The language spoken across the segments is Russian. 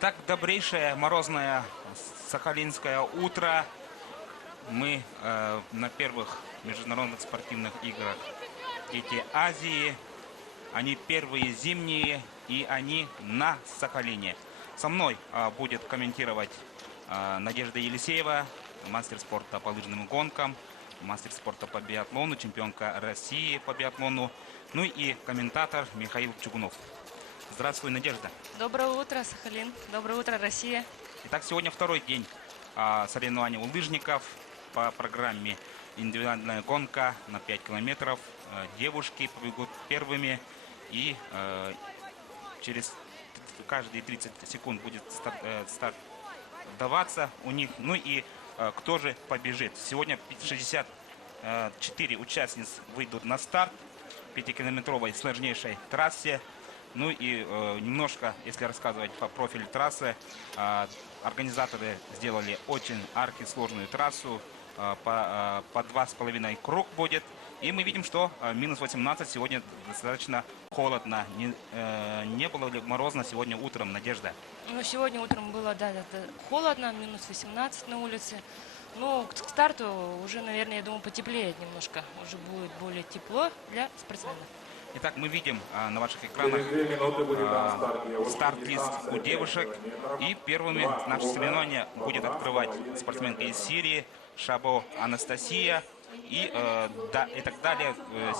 Итак, добрейшее морозное сахалинское утро. Мы на первых международных спортивных играх «Дети Азии». Они первые зимние, и они на Сахалине. Со мной будет комментировать Надежда Елисеева, мастер спорта по лыжным гонкам, мастер спорта по биатлону, чемпионка России по биатлону, ну и комментатор Михаил Чугунов. Здравствуй, Надежда. Доброе утро, Сахалин. Доброе утро, Россия. Итак, сегодня второй день соревнований у лыжников по программе «Индивидуальная гонка» на 5 километров. Девушки побегут первыми, и через каждые 30 секунд будет старт даваться у них. Ну и кто же побежит? Сегодня 64 участниц выйдут на старт 5-километровой сложнейшей трассе. Ну и немножко, если рассказывать по профилю трассы, организаторы сделали очень архисложную трассу, по 2,5 круг будет. И мы видим, что минус 18 сегодня достаточно холодно. Не было ли морозно сегодня утром, Надежда? Ну, сегодня утром было, да, холодно, минус 18 на улице. Ну, к старту уже, наверное, я думаю, потеплеет немножко. Уже будет более тепло для спортсменов. Итак, мы видим на ваших экранах старт-лист у девушек. И первыми наше соревнование будет открывать спортсменка из Сирии Шабо Анастасия. И так далее.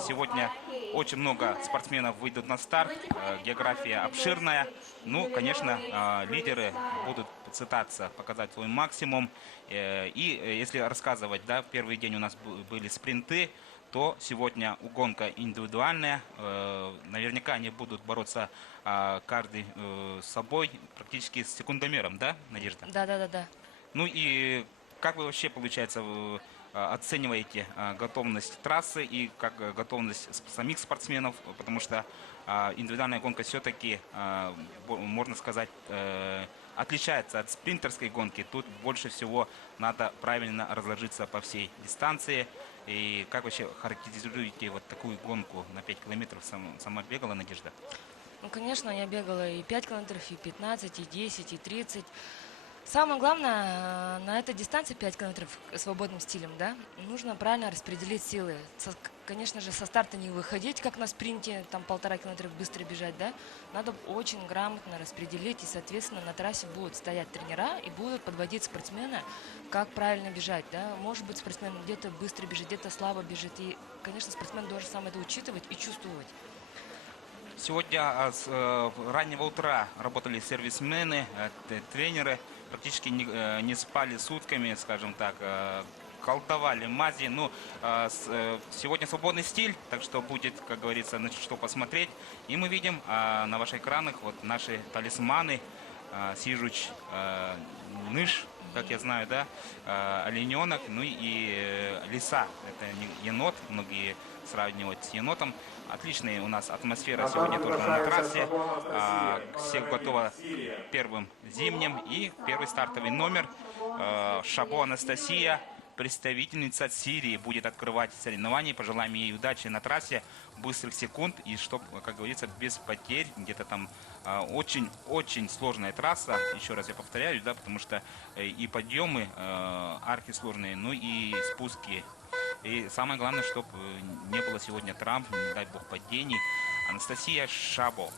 Сегодня очень много спортсменов выйдут на старт. География обширная. Ну, конечно, лидеры будут пытаться показать свой максимум. И если рассказывать, да, первый день у нас были спринты, то сегодня гонка индивидуальная. Наверняка они будут бороться каждый с собой, практически с секундомером, да, Надежда? Да. Ну и как вы вообще, получается, оцениваете готовность трассы и как готовность самих спортсменов? Потому что индивидуальная гонка все-таки, можно сказать, отличается от спринтерской гонки. Тут больше всего надо правильно разложиться по всей дистанции. И как вообще характеризуете вот такую гонку на 5 километров? Сама бегала, Надежда? Ну, конечно, я бегала и 5 километров, и 15, и 10, и 30. Самое главное, на этой дистанции 5 километров свободным стилем, да, нужно правильно распределить силы. Конечно же, со старта не выходить, как на спринте, там 1,5 километра быстро бежать, да. Надо очень грамотно распределить, и, соответственно, на трассе будут стоять тренера и будут подводить спортсмена, как правильно бежать, да. Может быть, спортсмен где-то быстро бежит, где-то слабо бежит, и, конечно, спортсмен должен сам это учитывать и чувствовать. Сегодня с раннего утра работали сервисмены, тренеры. Практически не спали сутками, скажем так, колдовали мази. Ну, сегодня свободный стиль, так что будет, как говорится, на что посмотреть. И мы видим на ваших экранах вот наши талисманы. Сижуч, Ныш, как я знаю, да, олененок, ну и лиса. Это енот, многие сравнивают с енотом. Отличная у нас атмосфера сегодня тоже на трассе. Всех готово первым зимним. И первый стартовый номер. Шабо Анастасия, представительница Сирии, будет открывать соревнования. Пожелаем ей удачи на трассе, быстрых секунд. И чтобы, как говорится, без потерь. Где-то там очень-очень сложная трасса. Еще раз я повторяю, да, потому что и подъемы архисложные, ну и спуски. И самое главное, чтобы не было сегодня травм, не дай бог падений. Анастасия Шабо,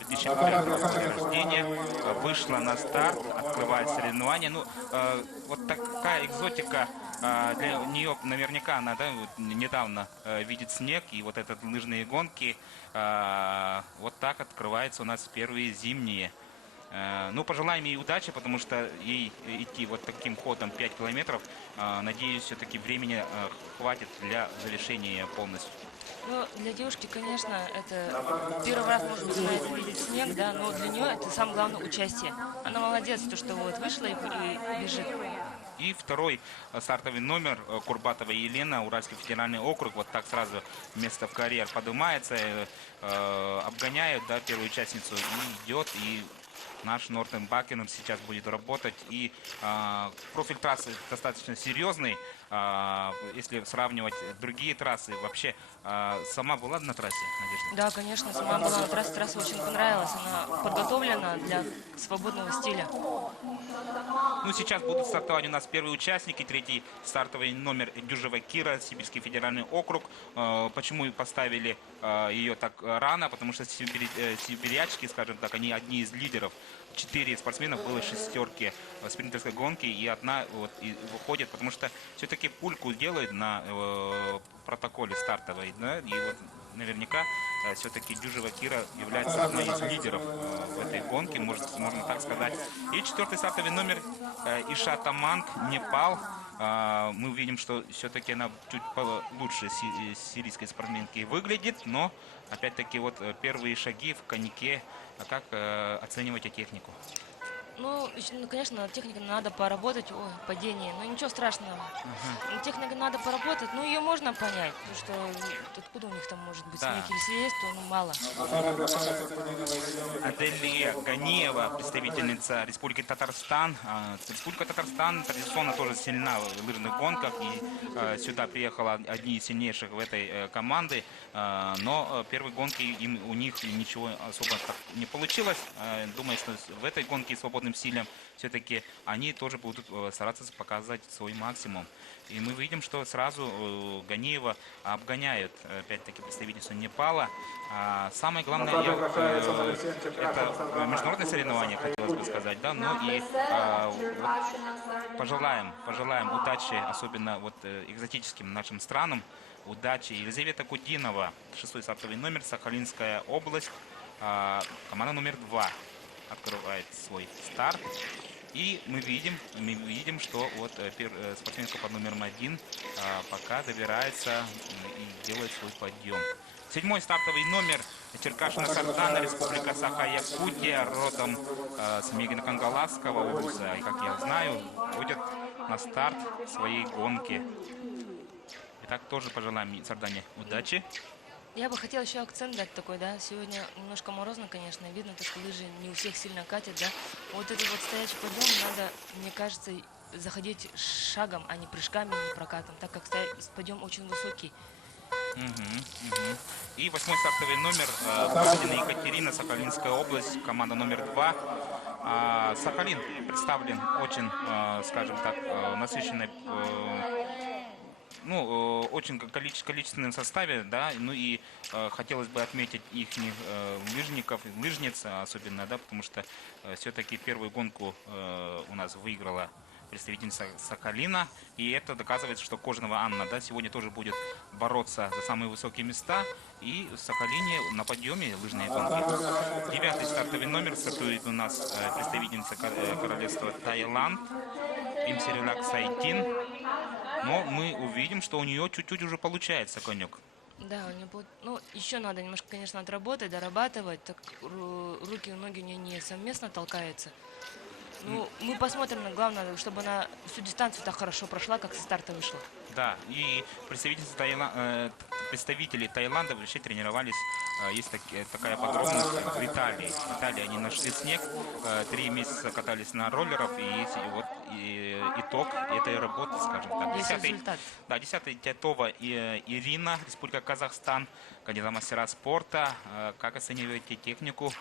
2001 рождения, вышла на старт, открывает соревнования. Ну, вот такая экзотика для нее, наверняка, она, да, вот, недавно видит снег, и вот это лыжные гонки, вот так открываются у нас первые зимние. Ну, пожелаем ей удачи, потому что ей идти вот таким ходом 5 километров, надеюсь, все-таки времени хватит для завершения полностью. Ну, для девушки, конечно, это первый раз, может быть, она это видит снег, да, но для нее это самое главное участие. Она молодец, то, что вот вышла и бежит. И второй стартовый номер Курбатова Елена, Уральский федеральный округ. Вот так сразу место в карьер поднимается, обгоняет, да, первую участницу и идет. И наш Нортен Бакенер сейчас будет работать. И профиль трассы достаточно серьезный. Если сравнивать другие трассы, вообще сама была на трассе, Надежда? Да, конечно, сама была на трассе, трасса очень понравилась. Она подготовлена для свободного стиля. Ну, сейчас будут стартовать у нас первые участники. Третий стартовый номер Дюжева Кира, Сибирский федеральный округ. Почему и поставили ее так рано? Потому что сибирячки, скажем так, они одни из лидеров. 4 спортсменов было шестерки спринтерской гонки, и одна вот и выходит, потому что все-таки пульку делают на протоколе стартовой, да, и вот наверняка все-таки Дюжева Кира является одной из лидеров в этой гонке, можно так сказать. И четвертый стартовый номер Иша Таманг, Непал. Мы видим, что все-таки она чуть лучше сирийской спортсменки выглядит, но опять-таки вот первые шаги в коньяке. А как оцениваете технику? Ну, конечно, над техникой надо поработать. Ой, падение. Ну, ничего страшного. Техникой надо поработать. Ну, ее можно понять. Потому что откуда у них там может быть Да. снег, если есть, то мало. Аделия Ганиева, представительница Республики Татарстан. Республика Татарстан традиционно тоже сильна в лыжных гонках. И сюда приехала одни из сильнейших в этой команды. Но первые гонки у них ничего особо так не получилось. Думаю, что в этой гонке свободным стилем все-таки они тоже будут стараться показать свой максимум. И мы видим, что сразу Ганиева обгоняет, опять-таки, представительство Непала. Самое главное, это международное соревнование, хотелось бы сказать, да, ну и вот пожелаем удачи, особенно вот экзотическим нашим странам, удачи. Елизавета Кудинова, 6-й стартовый номер, Сахалинская область, команда номер 2 открывает свой старт. И мы видим, что вот спортсменка под номером 1 пока добирается и делает свой подъем. 7-й стартовый номер Черкашина Сардана, Республика Саха-Якутия, родом с Мегино-Кангаласского области, и, как я знаю, ходят на старт своей гонки. Итак, тоже пожелаем Сардане удачи. Я бы хотела еще акцент дать такой, да. Сегодня немножко морозно, конечно. Видно, то, что лыжи не у всех сильно катят, да. Вот этот вот стоячий подъем надо, мне кажется, заходить шагом, а не прыжками, не прокатом, так как подъем очень высокий. И 8-й стартовый номер Погодина Екатерина, Сахалинская область, команда номер 2. Сахалин представлен очень, скажем так, насыщенной, ну, очень количественном составе, да, ну и хотелось бы отметить их лыжников, лыжниц особенно, да, потому что все-таки первую гонку у нас выиграла представительница Сахалина, и это доказывает, что Кожанова Анна, да, сегодня тоже будет бороться за самые высокие места, и в Сахалине на подъеме лыжные гонки. 9-й стартовый номер стартует у нас представительница королевства Таиланд, Имсерилак Сайтин. Но мы увидим, что у нее чуть-чуть уже получается конек. Да, у нее будет, ну, еще надо немножко, конечно, отработать, дорабатывать, так руки и ноги у нее не совместно толкаются. Ну, мы посмотрим, главное, чтобы она всю дистанцию так хорошо прошла, как со старта вышла. Да, и представители Таиланда вообще тренировались, есть такая подробность в Италии. В Италии они нашли снег, 3 месяца катались на роллерах, и вот итог этой работы, скажем так. Есть результат. Да, 10-й Тятова Ирина, Республика Казахстан, кандидат мастера спорта. Как оцениваете технику?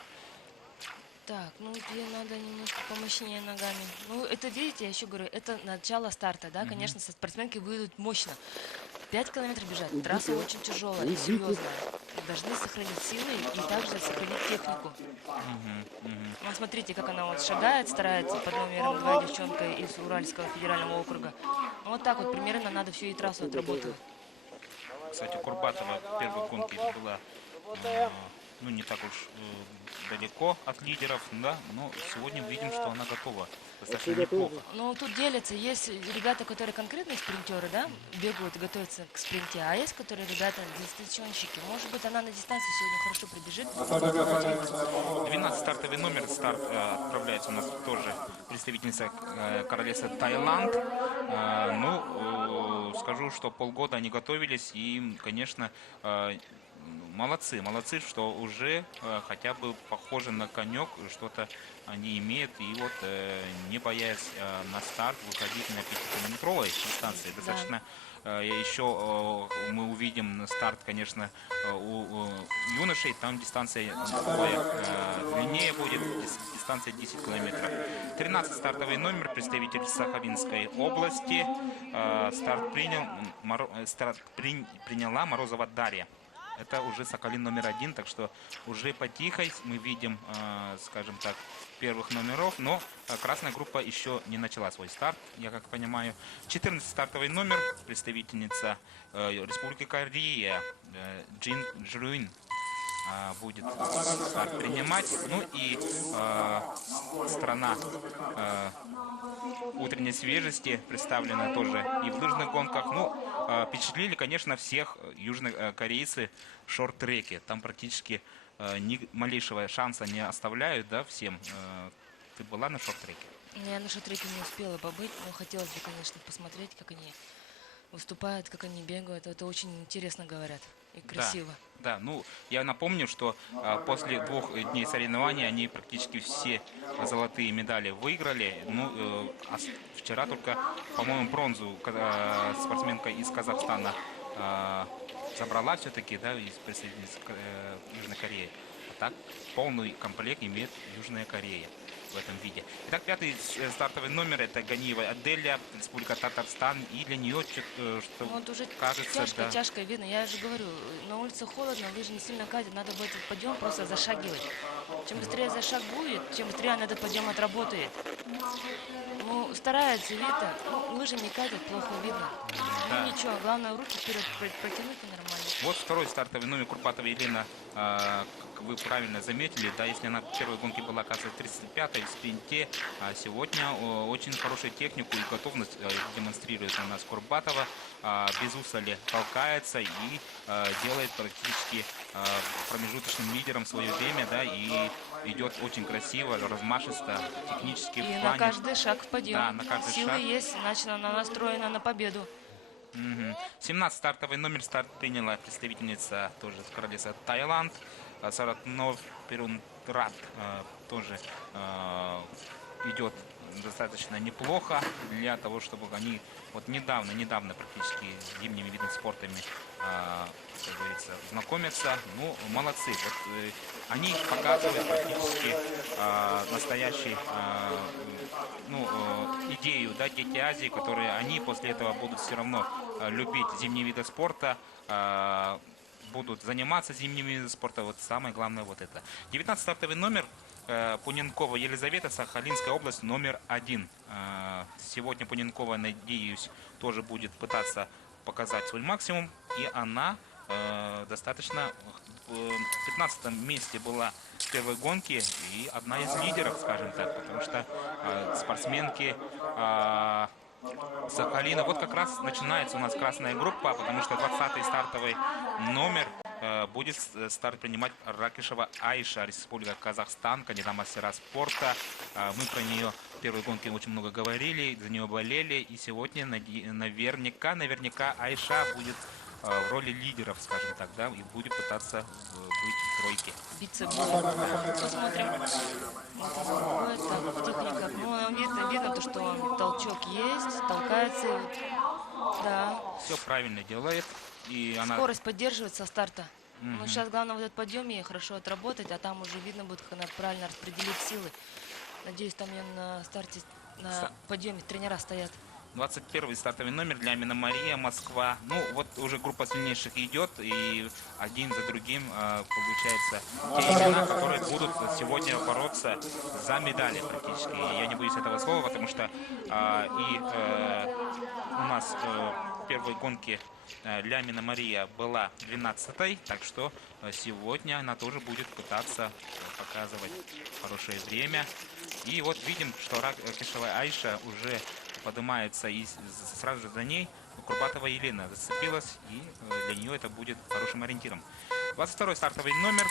Так, ну ей надо немножко помощнее ногами. Ну, это, видите, я еще говорю, это начало старта, да, конечно, со спортсменки выйдут мощно. 5 километров бежать, трасса очень тяжелая и серьезная. Должны сохранить силы и также сохранить технику. Вот смотрите, как она вот шагает, старается под номером 2 девчонка из Уральского федерального округа. Ну, вот так вот примерно надо всю и трассу отработать. Кстати, Курбатова в первой гонке была, ну, не так уж далеко от лидеров, да, но сегодня видим, что она готова достаточно неплохо. Ну, тут делятся. Есть ребята, которые конкретные спринтеры, да, бегают, готовятся к спринте, а есть, которые ребята дистанционщики. Может быть, она на дистанции сегодня хорошо прибежит. 12 стартовый номер, отправляется у нас тоже представительница королевства Таиланд. Ну, скажу, что полгода они готовились, и, конечно, молодцы, молодцы, что уже хотя бы похоже на конек, что-то они имеют. И вот не боясь на старт выходить на 5-километровой дистанции. Да. Достаточно еще мы увидим старт, конечно, у юношей. Там дистанция длиннее будет, дистанция 10 километров. 13 стартовый номер, представитель Сахалинской области. Старт приняла Морозова Дарья. Это уже Сахалин номер 1, так что уже потихой мы видим, скажем так, первых номеров, но красная группа еще не начала свой старт, я как понимаю. 14 стартовый номер, представительница Республики Корея Джин Джруин будет старт принимать. Ну и страна утренней свежести представлена тоже и в лыжных гонках. Ну, впечатлили, конечно, всех южнокорейцы в шорт-треке. Там практически ни малейшего шанса не оставляют, да, всем. Ты была на шорт-треке? Я на шатреке не успела побыть, но хотелось бы, конечно, посмотреть, как они выступают, как они бегают. Это очень интересно говорят и красиво. Да, ну, я напомню, что после 2 дней соревнований они практически все золотые медали выиграли. Ну, вчера только, по-моему, бронзу спортсменка из Казахстана забрала все-таки, да, из представительниц Южной Кореи. А так, полный комплект имеет Южная Корея в этом виде. Итак, 5-й стартовый номер — это Ганиева Аделя, Республика Татарстан. И для нее, что Вот уже кажется, тяжко, да. тяжко видно. Я же говорю, на улице холодно, лыжи не сильно катят, надо будет этот подъем просто зашагивать. Чем быстрее зашаг будет, тем быстрее она этот подъем отработает. Ну, старается Вита, ну, лыжи не катят, плохо видно. Да. Ну ничего, главное руки вперед протянуть и нормально. Вот второй стартовый номер Курбатова Елена, как вы правильно заметили, да, если она в первой гонке была, оказывается, 35-й в спринте, а сегодня очень хорошую технику и готовность демонстрирует у нас Курбатова, без устали толкается и делает практически промежуточным лидером в свое время, да, и идет очень красиво, размашисто, технически в И на плане. каждый шаг в подъем. Да, на каждый Силы шаг. есть, значит она настроена на победу. 17 стартовый номер, старт приняла представительница тоже с королевства Таиланд, Саратнов Перунтрат, тоже идет достаточно неплохо для того, чтобы они вот недавно практически с зимними видами спортами, как говорится, знакомятся. Ну, молодцы. Вот, они показывают практически настоящий идею, да, дети Азии, которые они после этого будут все равно любить зимние виды спорта, будут заниматься зимними видами спорта. Вот самое главное вот это. 19 стартовый номер, Пуненкова Елизавета, Сахалинская область, номер 1. Сегодня Пуненкова, надеюсь, тоже будет пытаться показать свой максимум. И она достаточно в 15 месте была в первой гонке и одна из лидеров, скажем так, потому что спортсменки Сахалина. Вот как раз начинается у нас красная группа, потому что 20-й стартовый номер будет старт принимать Ракишева Айша, Республика Казахстан, кандидат мастера спорта. Мы про нее в первой гонке очень много говорили, за нее болели. И сегодня наверняка Айша будет в роли лидеров, скажем так, да, и будет пытаться быть в тройке. Биться будет. Посмотрим. Это техника. Ну, видно то, что толчок есть, толкается. Да. Все правильно делает. И она... Скорость поддерживает со старта. Но сейчас главное вот этот подъем ей хорошо отработать, а там уже видно будет, как она правильно распределит силы. Надеюсь, там ее на старте, на подъеме тренера стоят. 21-й стартовый номер для Амина Мария, Москва. Ну, вот уже группа сильнейших идет, и один за другим получается те имена, которые будут сегодня бороться за медали практически. Я не боюсь этого слова, потому что у нас в первой гонке Лямина Мария была 12-й, так что сегодня она тоже будет пытаться показывать хорошее время. И вот видим, что Ракишева Айша уже поднимается, и сразу же за ней Курбатова Елена зацепилась, и для нее это будет хорошим ориентиром. 22-й стартовый номер,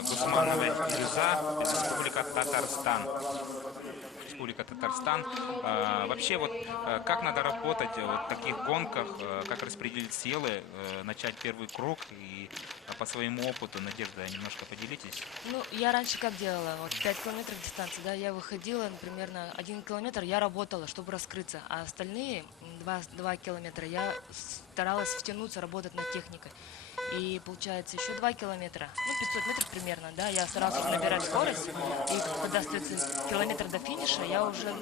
Гусманова Ильза, Республика Татарстан. Республика Татарстан. Вообще, вот как надо работать вот в таких гонках, как распределить силы, начать первый круг и по своему опыту, Надежда, немножко поделитесь. Ну, я раньше как делала? Вот 5 километров дистанции, да, я выходила, например, на 1 километр я работала, чтобы раскрыться, а остальные 2 километра я старалась втянуться, работать над техникой. И получается еще 2 километра, ну 500 метров примерно, да, я сразу набирать скорость, и когда остается километр до финиша, я уже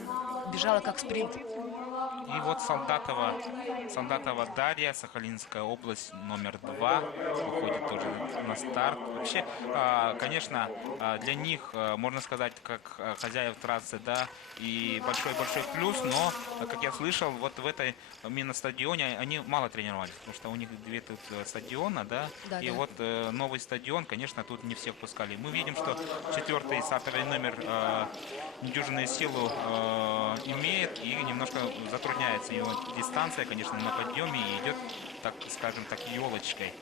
бежала как спринт. И вот Солдатова Дарья, Сахалинская область, номер 2, выходит тоже на старт. Вообще, конечно, для них, можно сказать, как хозяев трассы, да, и большой-большой плюс, но, как я слышал, вот в этой именно стадионе они мало тренировались, потому что у них 2 тут стадиона, да, Да, и да. вот новый стадион, конечно, тут не всех пускали. Мы видим, что 4-й стартовый номер недюжинную силу имеет и немножко затрудняется его дистанция, конечно, на подъеме и идет, так скажем так, елочкой.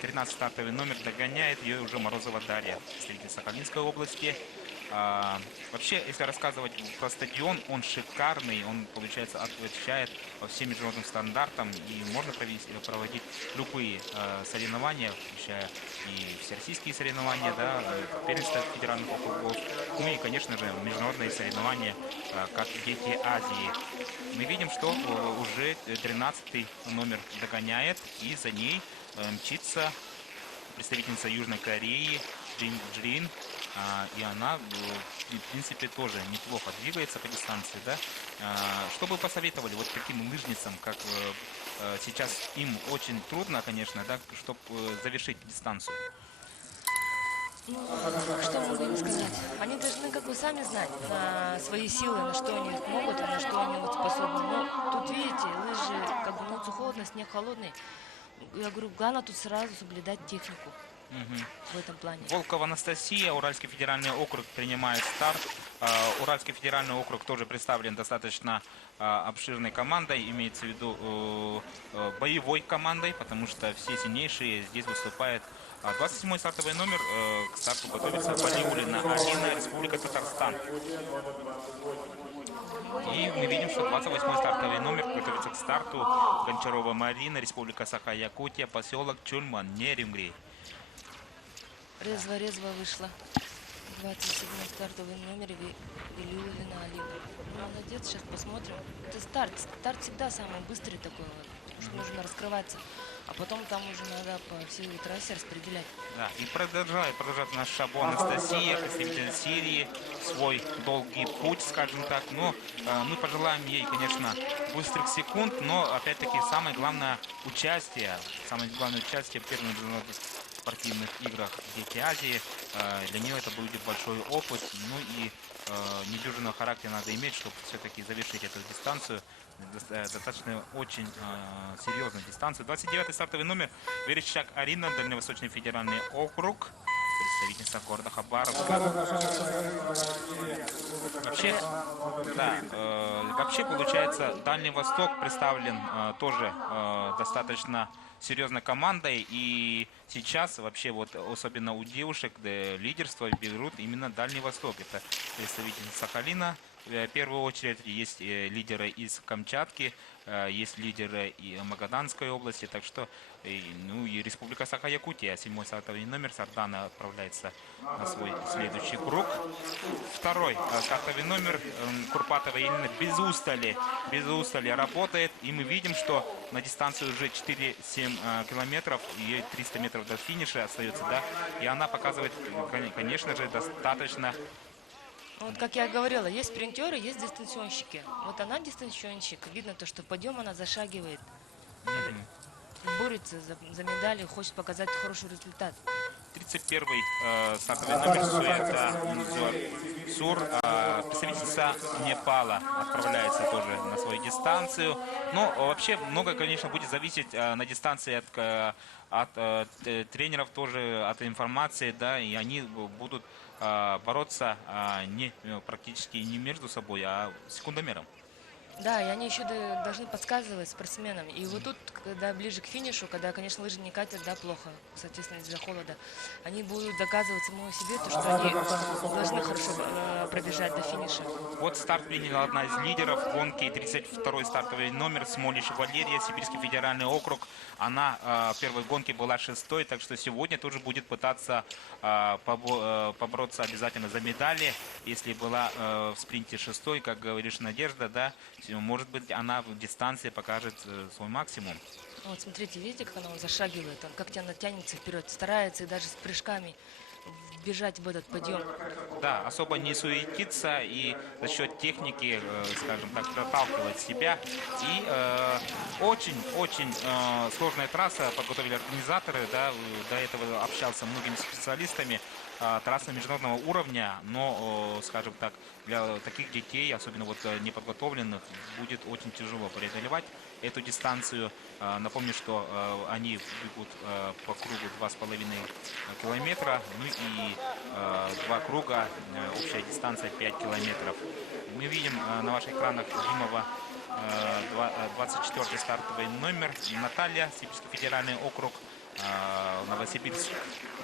13 стартовый номер догоняет ее уже Морозова Дарья, представитель Сахалинской области. Вообще, если рассказывать про стадион, он шикарный, он, получается, отвечает всем международным стандартам и можно проводить любые соревнования, включая и всероссийские соревнования, да, первенство федеральных округов, ну и, конечно же, международные соревнования, как Дети Азии. Мы видим, что уже 13-й номер догоняет, и за ней мчится представительница Южной Кореи Джин. И она, в принципе, тоже неплохо двигается по дистанции, да. Что бы посоветовали вот таким лыжницам, как сейчас им очень трудно, конечно, да, чтобы завершить дистанцию? Ну, что могу им сказать? Они должны как бы сами знать свои силы, на что они могут, на что они вот способны. Но тут, видите, лыжи, как бы на улице холодно, снег холодный. Я говорю, главное тут сразу соблюдать технику в этом плане. Волкова Анастасия, Уральский федеральный округ принимает старт. Уральский федеральный округ тоже представлен достаточно обширной командой, имеется в виду боевой командой, потому что все сильнейшие здесь выступают. 27-й стартовый номер, к старту готовится Валиуллина Алина, Республика Татарстан. И мы видим, что 28-й стартовый номер готовится к старту Гончарова Марина, Республика Саха-Якутия, поселок Чульман, Нерингри. Резво-резво вышла. 27-й стартовый номер Валиуллина Алина. Ну, молодец, сейчас посмотрим. Это старт. Старт всегда самый быстрый такой вот. Потому что нужно раскрываться. А потом там уже надо по всей трассе распределять. Да, и продолжает наш Шабо Анастасия, представитель Сирии, свой долгий путь, скажем так. Но мы пожелаем ей, конечно, быстрых секунд, но опять-таки самое главное участие в первых международных спортивных играх Дети Азии. Для нее это будет большой опыт, ну и недюжинного характера надо иметь, чтобы все-таки завершить эту дистанцию. Достаточно очень серьезную дистанцию. 29-й стартовый номер Верещак Арина, Дальневосточный федеральный округ, представительница города Хабаровска. Вообще, да, вообще получается, Дальний Восток представлен тоже достаточно серьезной командой, и сейчас вообще вот особенно у девушек лидерство берут именно Дальний Восток. Это представитель Сахалина. В первую очередь есть лидеры из Камчатки, есть лидеры и Магаданской области, так что ну и Республика Саха-Якутия, 7-й стартовый номер Сардана отправляется на свой следующий круг. Второй стартовый номер Курпатова Елена без устали работает, и мы видим, что на дистанции уже 4-7 километров, ей 300 метров до финиша остается, да, и она показывает, конечно же, достаточно. Вот как я говорила, есть спринтеры, есть дистанционщики. Вот она дистанционщик. Видно то, что подъем она зашагивает. Борется за медали, хочет показать хороший результат. 31-й стартовый номер Суэта Сур, представительница Непала, отправляется тоже на свою дистанцию. Но вообще многое, конечно, будет зависеть на дистанции от тренеров, тоже от информации, да, и они будут бороться практически не между собой, а секундомером. Да, и они еще должны подсказывать спортсменам. И вот тут, когда ближе к финишу, когда, конечно, лыжи не катят, да, плохо, соответственно, из-за холода, они будут доказывать самому себе, то, что они должны хорошо пробежать до финиша. Вот старт приняла одна из лидеров гонки, 32-й стартовый номер, Смолич Валерия, Сибирский федеральный округ. Она в первой гонке была 6-й, так что сегодня тоже будет пытаться побороться обязательно за медали. Если была в спринте 6-й, как говоришь, Надежда, да, может быть, она в дистанции покажет свой максимум. Вот смотрите, видите, как она зашагивает, как она тянется вперед, старается и даже с прыжками бежать в этот подъем. Да, особо не суетиться и за счет техники, скажем так, проталкивать себя. И очень-очень сложная трасса подготовили организаторы. Да, до этого общался с многими специалистами. Трасса международного уровня, но, скажем так, для таких детей, особенно вот неподготовленных, будет очень тяжело преодолевать эту дистанцию. Напомню, что они бегут по кругу 2,5 километра, ну и 2 круга, общая дистанция 5 километров. Мы видим на ваших экранах Димова 24-й стартовый номер, Наталья, Сибирский федеральный округ, Новосибирск,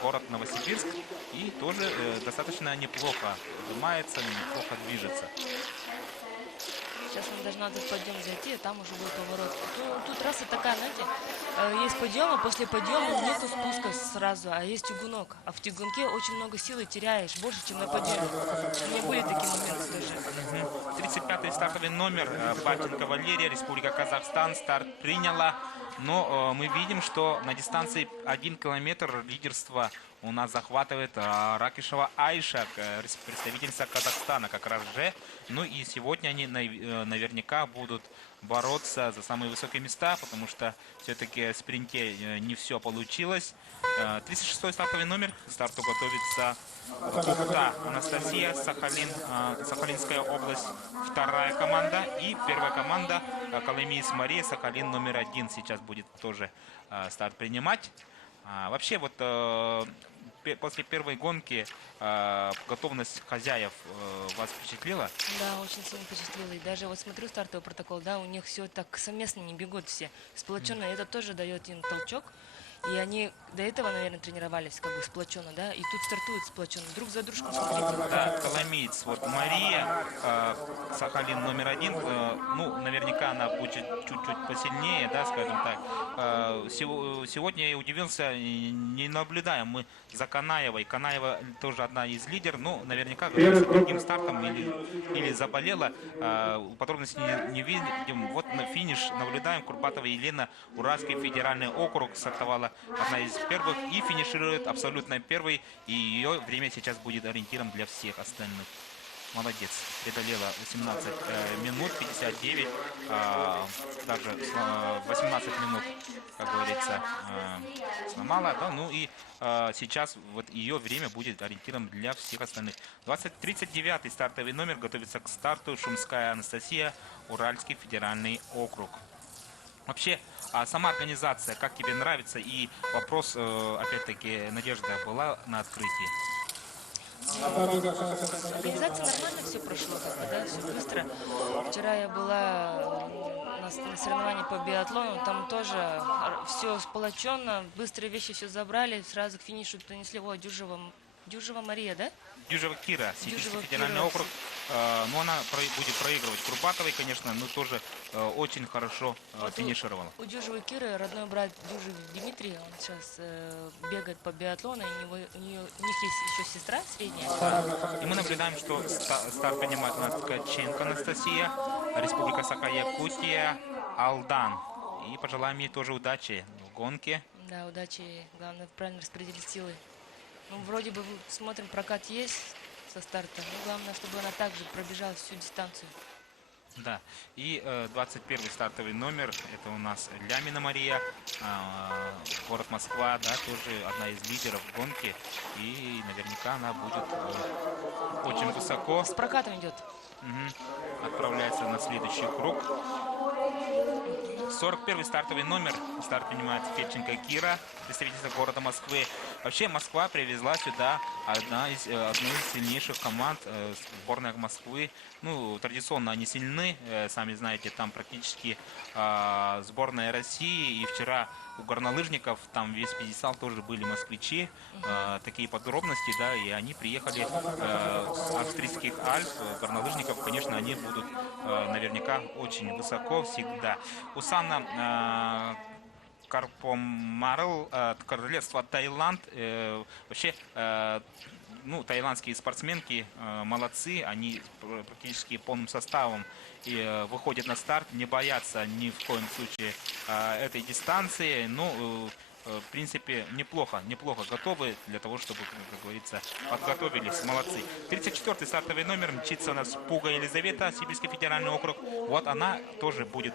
город Новосибирск, и тоже достаточно неплохо поднимается, неплохо движется. Сейчас она должна этот подъем зайти, а там уже будет поворот. Тут трасса такая, знаете, есть подъем, а после подъема нету спуска сразу, а есть тягунок. А в тягунке очень много силы теряешь, больше, чем на подъеме. У меня были такие моменты тоже. 35-й стартовый номер, Батенко Валерия, Республика Казахстан, старт приняла. Но мы видим, что на дистанции 1 километр лидерство у нас захватывает Ракишева Айша, представительница Казахстана как раз же. Ну и сегодня они наверняка будут бороться за самые высокие места, потому что все-таки в спринте не все получилось. 36-й стартовый номер, к старту готовится Ухта Анастасия, Сахалин, Сахалинская область, вторая команда. И первая команда Колымиис Мария, Сахалин номер 1 сейчас будет тоже старт принимать. Вообще вот после первой гонки готовность хозяев вас впечатлила? Да, очень сильно впечатлило. И даже вот смотрю стартовый протокол, да, у них все так совместно не бегут все. Сплоченно, это тоже дает им толчок. И они до этого, наверное, тренировались как бы сплоченно, да, и тут стартуют сплоченно, друг за дружком, смотрите. Да, коломиец. Вот Мария, Сахалин номер 1, ну, наверняка она будет чуть-чуть посильнее, да, скажем так. Сегодня я удивился, не наблюдаем мы за Канаевой. Канаева тоже одна из лидеров, ну, наверняка готовится к другим стартам или заболела. Подробностей не видим. Вот на финиш наблюдаем. Курбатова Елена, Уральский федеральный округ, стартовала одна из первых и финиширует абсолютно первой, и ее время сейчас будет ориентиром для всех остальных. Молодец, преодолела 18 минут 59, даже 18 минут, как говорится, сломала, да, ну и сейчас вот ее время будет ориентиром для всех остальных. 39-й стартовый номер готовится к старту, Шумская Анастасия, Уральский федеральный округ. Вообще, сама организация, как тебе нравится? И вопрос, опять-таки, Надежда была на открытии. Организация нормально все прошло, как бы, да, все быстро. Вчера я была на соревновании по биатлону, там тоже все сплоченно, быстрые вещи все забрали, сразу к финишу донесли. О, Дюжева Мария, да? Дюжева Кира, Сибирский Дюжева федеральный Кира. округ. Но она будет проигрывать Курбатовой, конечно, но тоже очень хорошо финишировала. У Дюжевой Киры родной брат Дюжев Дмитрий, он сейчас бегает по биатлону, у них есть еще сестра средняя. И мы наблюдаем, что старт принимает у нас Ткаченко Анастасия, Республика Саха-Якутия, Алдан. И пожелаем ей тоже удачи в гонке. Да, удачи, главное правильно распределить силы. Ну, вроде бы смотрим, прокат есть со старта, но главное, чтобы она также пробежала всю дистанцию. Да, и 21-й стартовый номер, это у нас Лямина Мария, город Москва, да, тоже одна из лидеров гонки, и наверняка она будет очень высоко. С прокатом идет. Отправляется на следующий круг. 41-й стартовый номер. Старт принимает Фельченко Кира, представительница города Москвы. Вообще Москва привезла сюда одну из сильнейших команд, сборная Москвы. Ну, традиционно они сильны, сами знаете, там практически сборная России. И вчера у горнолыжников там весь пьедестал тоже были москвичи. Такие подробности, да, и они приехали с австрийских Альп. Горнолыжников, конечно, они будут наверняка очень высоко всегда. Усана Карпомарл, королевство Таиланд. Вообще, ну, таиландские спортсменки молодцы, они практически полным составом и выходят на старт, не боятся ни в коем случае этой дистанции. Ну, в принципе, неплохо готовы для того, чтобы, как говорится, подготовились. Молодцы. 34-й стартовый номер мчится у нас Пуга Елизавета, Сибирский федеральный округ. Вот она тоже будет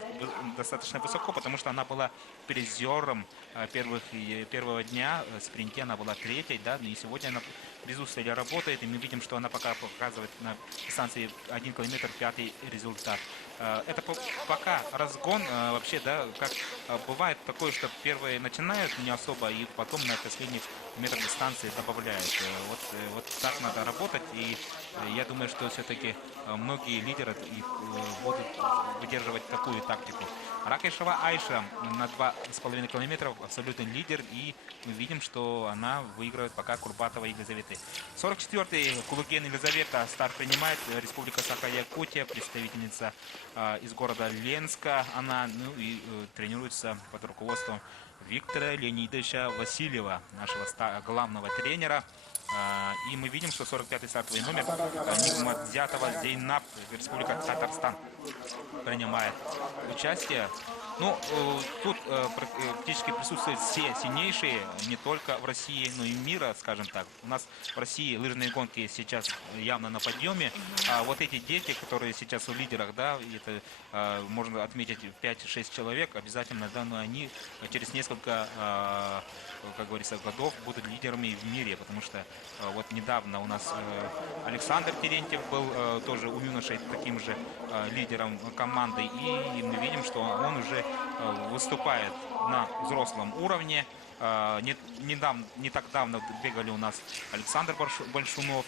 достаточно высоко, потому что она была призером первого дня в спринте. Она была третьей, да, и сегодня она без устали работает, и мы видим, что она пока показывает на дистанции 1 километр 5-й результат. Это пока разгон вообще, да, как бывает такое, что первые начинают не особо, и потом на последних метрах дистанции добавляют. Вот так надо работать, и я думаю, что все-таки многие лидеры будут выдерживать такую тактику. Ракешева Айша на 2,5 километров абсолютный лидер, и мы видим, что она выигрывает пока Курбатова Елизаветы. 44-й Кулуген Елизавета старт принимает, Республика Саха-Якутия, представительница из города Ленска. Она тренируется под руководством Виктора Леонидовича Васильева, нашего главного тренера. И мы видим, что 45-й стартовый номер Нигматзятова Зейнаб, Республика Татарстан, принимает участие. Ну, тут практически присутствуют все сильнейшие, не только в России, но и мира, скажем так. У нас в России лыжные гонки сейчас явно на подъеме. А вот эти дети, которые сейчас в лидерах, да, это можно отметить 5-6 человек обязательно, да, но они через несколько, как говорится, годов будут лидерами в мире, потому что вот недавно у нас Александр Терентьев был тоже у юношей таким же лидером команды, и мы видим, что он уже выступает на взрослом уровне. Не так давно бегали у нас Александр Большунов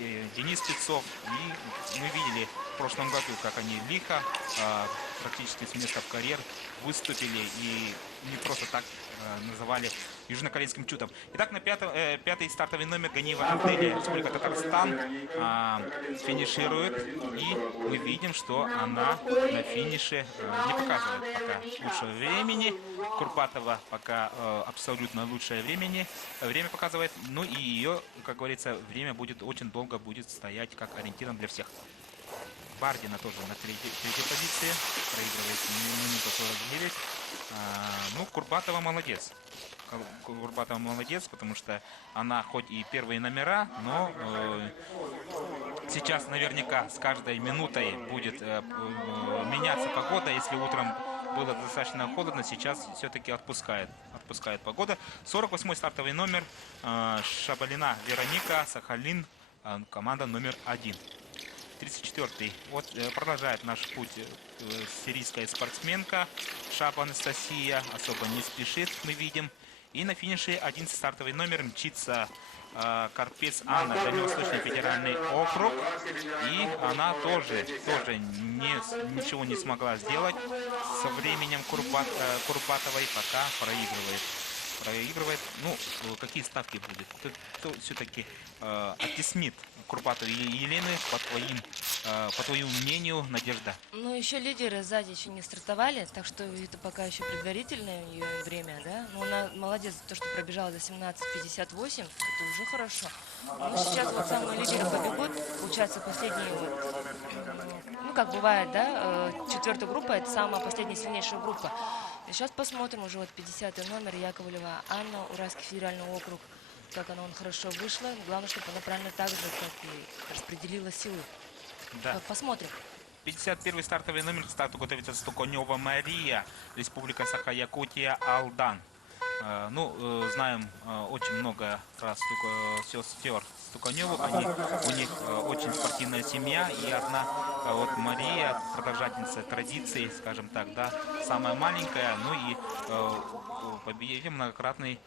и Денис Пецов. И мы видели в прошлом году, как они лихо, практически с места в карьер, выступили и не просто так называли южнокорейским чудом. Итак, на пятый стартовый номер Ганиева Антелия, Республика Татарстан, финиширует. И мы видим, что она на финише не показывает пока лучшего времени. Курбатова пока абсолютно лучшее время показывает. Ну и ее, как говорится, время будет очень долго будет стоять как ориентиром для всех. Бардина тоже на третьей позиции, проигрывает минуту 49. Ну, Курбатова молодец. Курбатова молодец, потому что она хоть и первые номера, но сейчас наверняка с каждой минутой будет меняться погода. Если утром было достаточно холодно, сейчас все-таки отпускает погода. 48-й стартовый номер Шабалина Вероника, Сахалин, команда номер 1. 34-й. Вот продолжает наш путь сирийская спортсменка Шаба Анастасия. Особо не спешит, мы видим. И на финише 11 стартовый номер мчится Карпец Анна, Дальневосточный федеральный округ. И она тоже ничего не смогла сделать. Со временем Курбатовой пока проигрывает. Ну, какие ставки будут? Кто все-таки оттеснит Курбатову и Елены, по твоему мнению, Надежда? Ну, еще лидеры сзади еще не стартовали, так что это пока еще предварительное ее время, да. Ну, она молодец, то, что пробежала за 17:58, это уже хорошо. Но сейчас вот самые лидеры побегут, получается, последние вот, ну, как бывает, да, четвертая группа, это самая последняя сильнейшая группа. И сейчас посмотрим уже вот 50-й номер Яковлева Анна, Уральский федеральный округ, как она хорошо вышла. Главное, чтобы она правильно так же, как и распределила силы. Да. Посмотрим. 51-й стартовый номер к старту готовится Стуканева Мария, Республика Саха-Якутия, Алдан. Ну, знаем очень много раз сестер Стуканевых. У них очень спортивная семья, и одна вот Мария, продолжательница традиций, скажем так, да, самая маленькая, ну и победитель многократный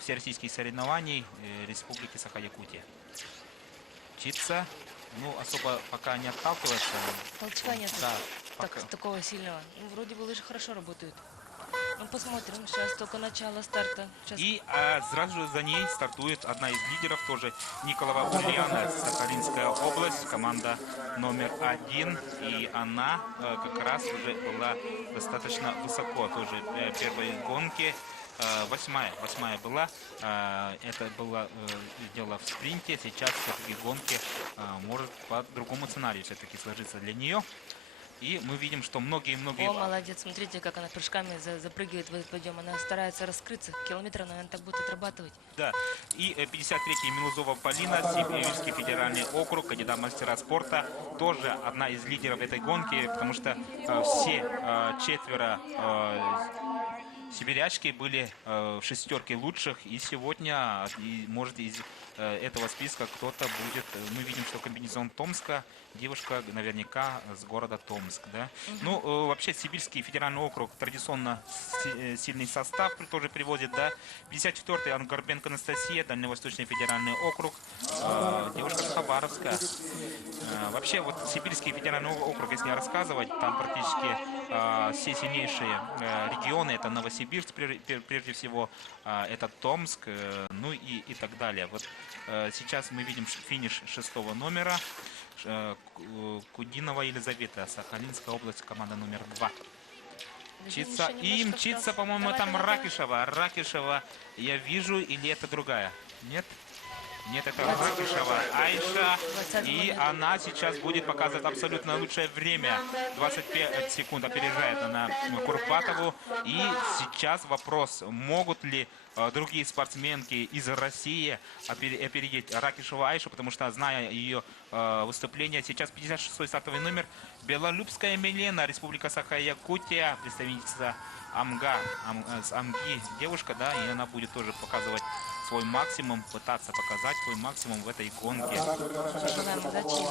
всероссийских соревнований Республики Саха-Якутия. Учиться, ну, особо пока не отталкивается. Толчка нет Да, такого сильного. Ну, вроде бы лыжи хорошо работают. Ну, посмотрим. Сейчас только начало старта. Сейчас И сразу же за ней стартует одна из лидеров, тоже Николова Ульяна, Сахалинская область, команда номер 1. И она как раз уже была достаточно высоко, тоже первой гонки. Восьмая была. Это было дело в спринте. Сейчас все-таки гонки может по другому сценарию все-таки сложиться для нее. И мы видим, что многие-многие... О, молодец, смотрите, как она прыжками запрыгивает в этот подъем. Она старается раскрыться. Километров, наверное, так будет отрабатывать. Да, и 53-й Милузова Полина, Сибирский федеральный округ, кандидат мастера спорта, тоже одна из лидеров этой гонки, потому что все четверо сибирячки были в шестерке лучших, и сегодня, может, из этого списка кто-то будет, мы видим, что комбинезон Томска, девушка наверняка с города Томск, да. Ну, вообще, Сибирский федеральный округ традиционно сильный состав тоже привозит, да. 54-й Ангарбенко Анастасия, Дальневосточный федеральный округ, девушка с Хабаровска. Вообще, вот Сибирский федеральный округ, если рассказывать, там практически все сильнейшие регионы, это Новосибирск, прежде всего, это Томск, ну и так далее. Вот сейчас мы видим финиш 6-го номера. Кудинова Елизавета, Сахалинская область, команда номер 2. Мчится, и мчится, по-моему, там Ракишева. Ракишева я вижу, или это другая? Нет? Нет, это Ракишева Айша. И она сейчас будет показывать абсолютно лучшее время. 25 секунд опережает она Курпатову. И сейчас вопрос, могут ли другие спортсменки из России опередить Ракишеву Айшу, потому что, зная ее выступление, сейчас 56-й стартовый номер. Белолюбская Милена, Республика Саха-Якутия, представительница с Амги девушка, да, и она будет тоже показывать свой максимум, пытаться показать свой максимум в этой гонке. желаем удачи.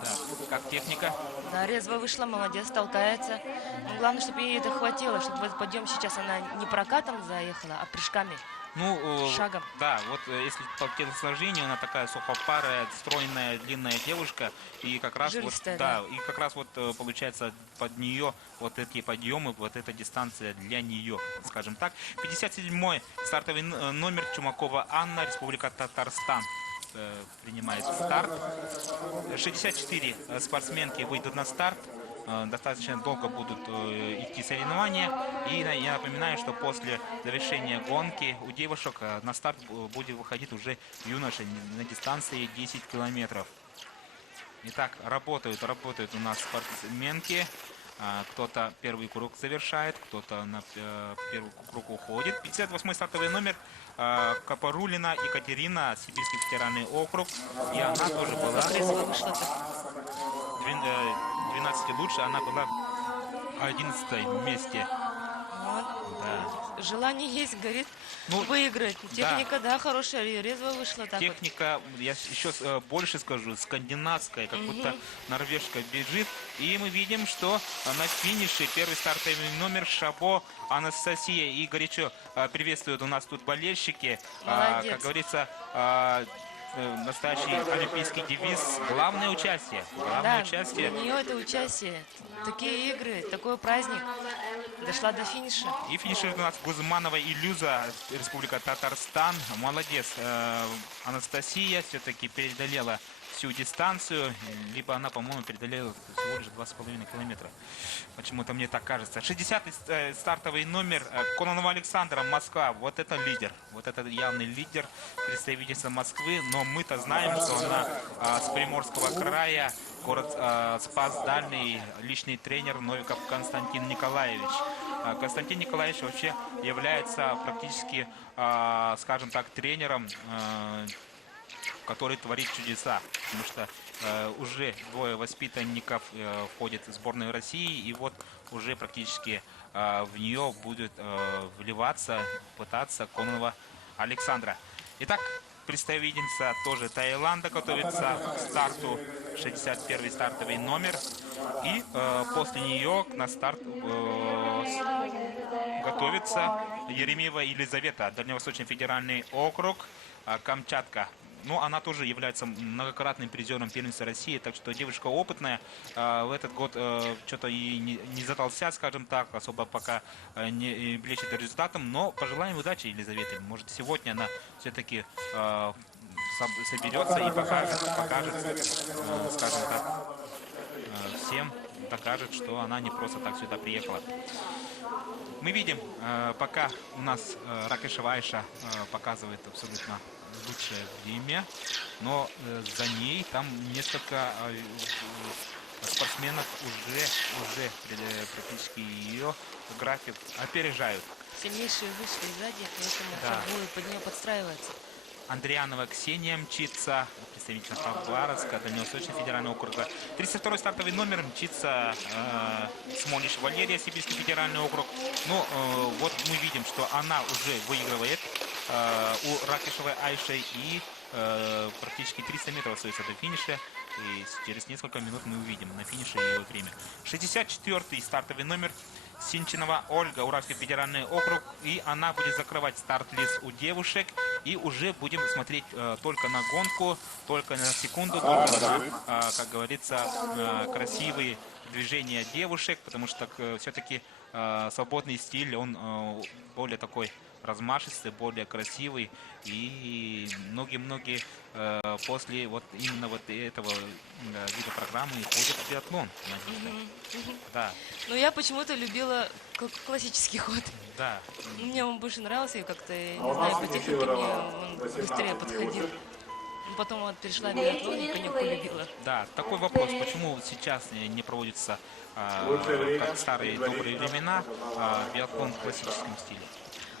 Да. Как техника? Да, резво вышла, молодец, толкается. Но главное, чтобы ей это хватило, чтобы в этот подъем сейчас она не прокатом заехала, а прыжками. Ну, Шагом. да, вот если по телосложению, она такая сухопарая, стройная, длинная девушка, и как раз Жилистая, вот, да, и как раз вот получается под нее вот эти подъемы, вот эта дистанция для нее, скажем так. 57-й стартовый номер Чумакова Анна, Республика Татарстан принимает старт. 64 спортсменки выйдут на старт. Достаточно долго будут идти соревнования. И я напоминаю, что после завершения гонки у девушек на старт будет выходить уже юноши на дистанции 10 километров. Итак, работают у нас спортсменки. Кто-то первый круг завершает, кто-то на первый круг уходит. 58-й стартовый номер Капарулина Екатерина, Сибирский федеральный округ. И она тоже была 12 лучше, она была в 11 месте. Вот. Да. Желание есть, горит, Ну, выиграть. Техника, да, хорошая, резво вышла. Так техника, я еще больше скажу, скандинавская, как будто норвежка бежит. И мы видим, что на финише первый стартовый номер Шабо Анастасия. И горячо приветствуют у нас тут болельщики. Молодец. Как говорится, настоящий олимпийский девиз. Главное участие. Главное участие. Для нее это участие. Такие игры, такой праздник. Дошла до финиша. И финиширует у нас Гузманова Илюза, Республика Татарстан. Молодец. Анастасия все-таки преодолела всю дистанцию. Либо она, по-моему, преодолела всего лишь 2,5 километра. Почему-то мне так кажется. 60-й стартовый номер Кононова Александра, Москва. Вот это лидер. Вот это явный лидер представительства Москвы. Но мы-то знаем, что она с Приморского края. Город Спас Дальний, личный тренер Новиков Константин Николаевич. Константин Николаевич вообще является практически, скажем так, тренером, который творит чудеса. Потому что уже двое воспитанников входят в сборную России, и вот уже практически в нее будет вливаться, пытаться Кононова Александра. Итак, представительница тоже Таиланда готовится к старту. 61-й стартовый номер. И после нее на старт готовится Еремеева Елизавета, Дальневосточный федеральный округ, Камчатка. Ну, она тоже является многократным призером первенства России, так что девушка опытная. В этот год что-то и не задался, скажем так, особо пока не блещет результатом. Но пожелаем удачи Елизавете. Может, сегодня она все-таки соберется и покажет, скажем так, всем докажет, что она не просто так сюда приехала. Мы видим, пока у нас Ракешева Айша показывает абсолютно лучшее время, но за ней там несколько спортсменов уже практически ее график опережают. Сильнейшие вышли сзади, поэтому Да. будет под нее подстраиваться. Андрианова Ксения мчится, представитель Хабаровска, Дальневосточный федеральный округ. 32-й стартовый номер мчится Смолич Валерия, Сибирский федеральный округ. Ну, вот мы видим, что она уже выигрывает у Ракешевой Айши и практически 300 метров остается до финиша. И через несколько минут мы увидим на финише ее время. 64-й стартовый номер Синчинова Ольга, Уральский федеральный округ. И она будет закрывать старт-лист у девушек. И уже будем смотреть только на гонку, только на секунду, только на, как говорится, красивые движения девушек. Потому что все-таки свободный стиль, он более такой размашистый, более красивый. И многие-многие после вот именно вот этого вида программы ходят в биатлон. Да, Но я почему-то любила классический ход. да. Мне он больше нравился, и как-то, я не знаю, по технике мне он быстрее подходил. Но потом вот перешла в биатлон и конек полюбила. Да, такой вопрос, почему сейчас не проводится, как в старые добрые времена, биатлон в классическом стиле?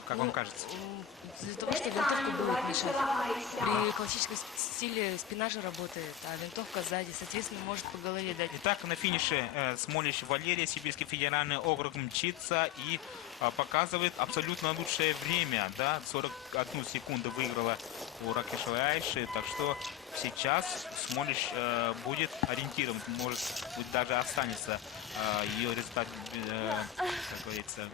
Как вам кажется? Из-за того, что винтовка будет мешать. При классическом стиле спина же работает, а винтовка сзади, соответственно, может по голове дать. Итак, на финише Смолич Валерия, Сибирский федеральный округ, мчится и показывает абсолютно лучшее время. Да? 41 секунду выиграла у Ракешевой Айши. Так что сейчас Смолич будет ориентирован. Может быть, даже останется ее результат, как говорится,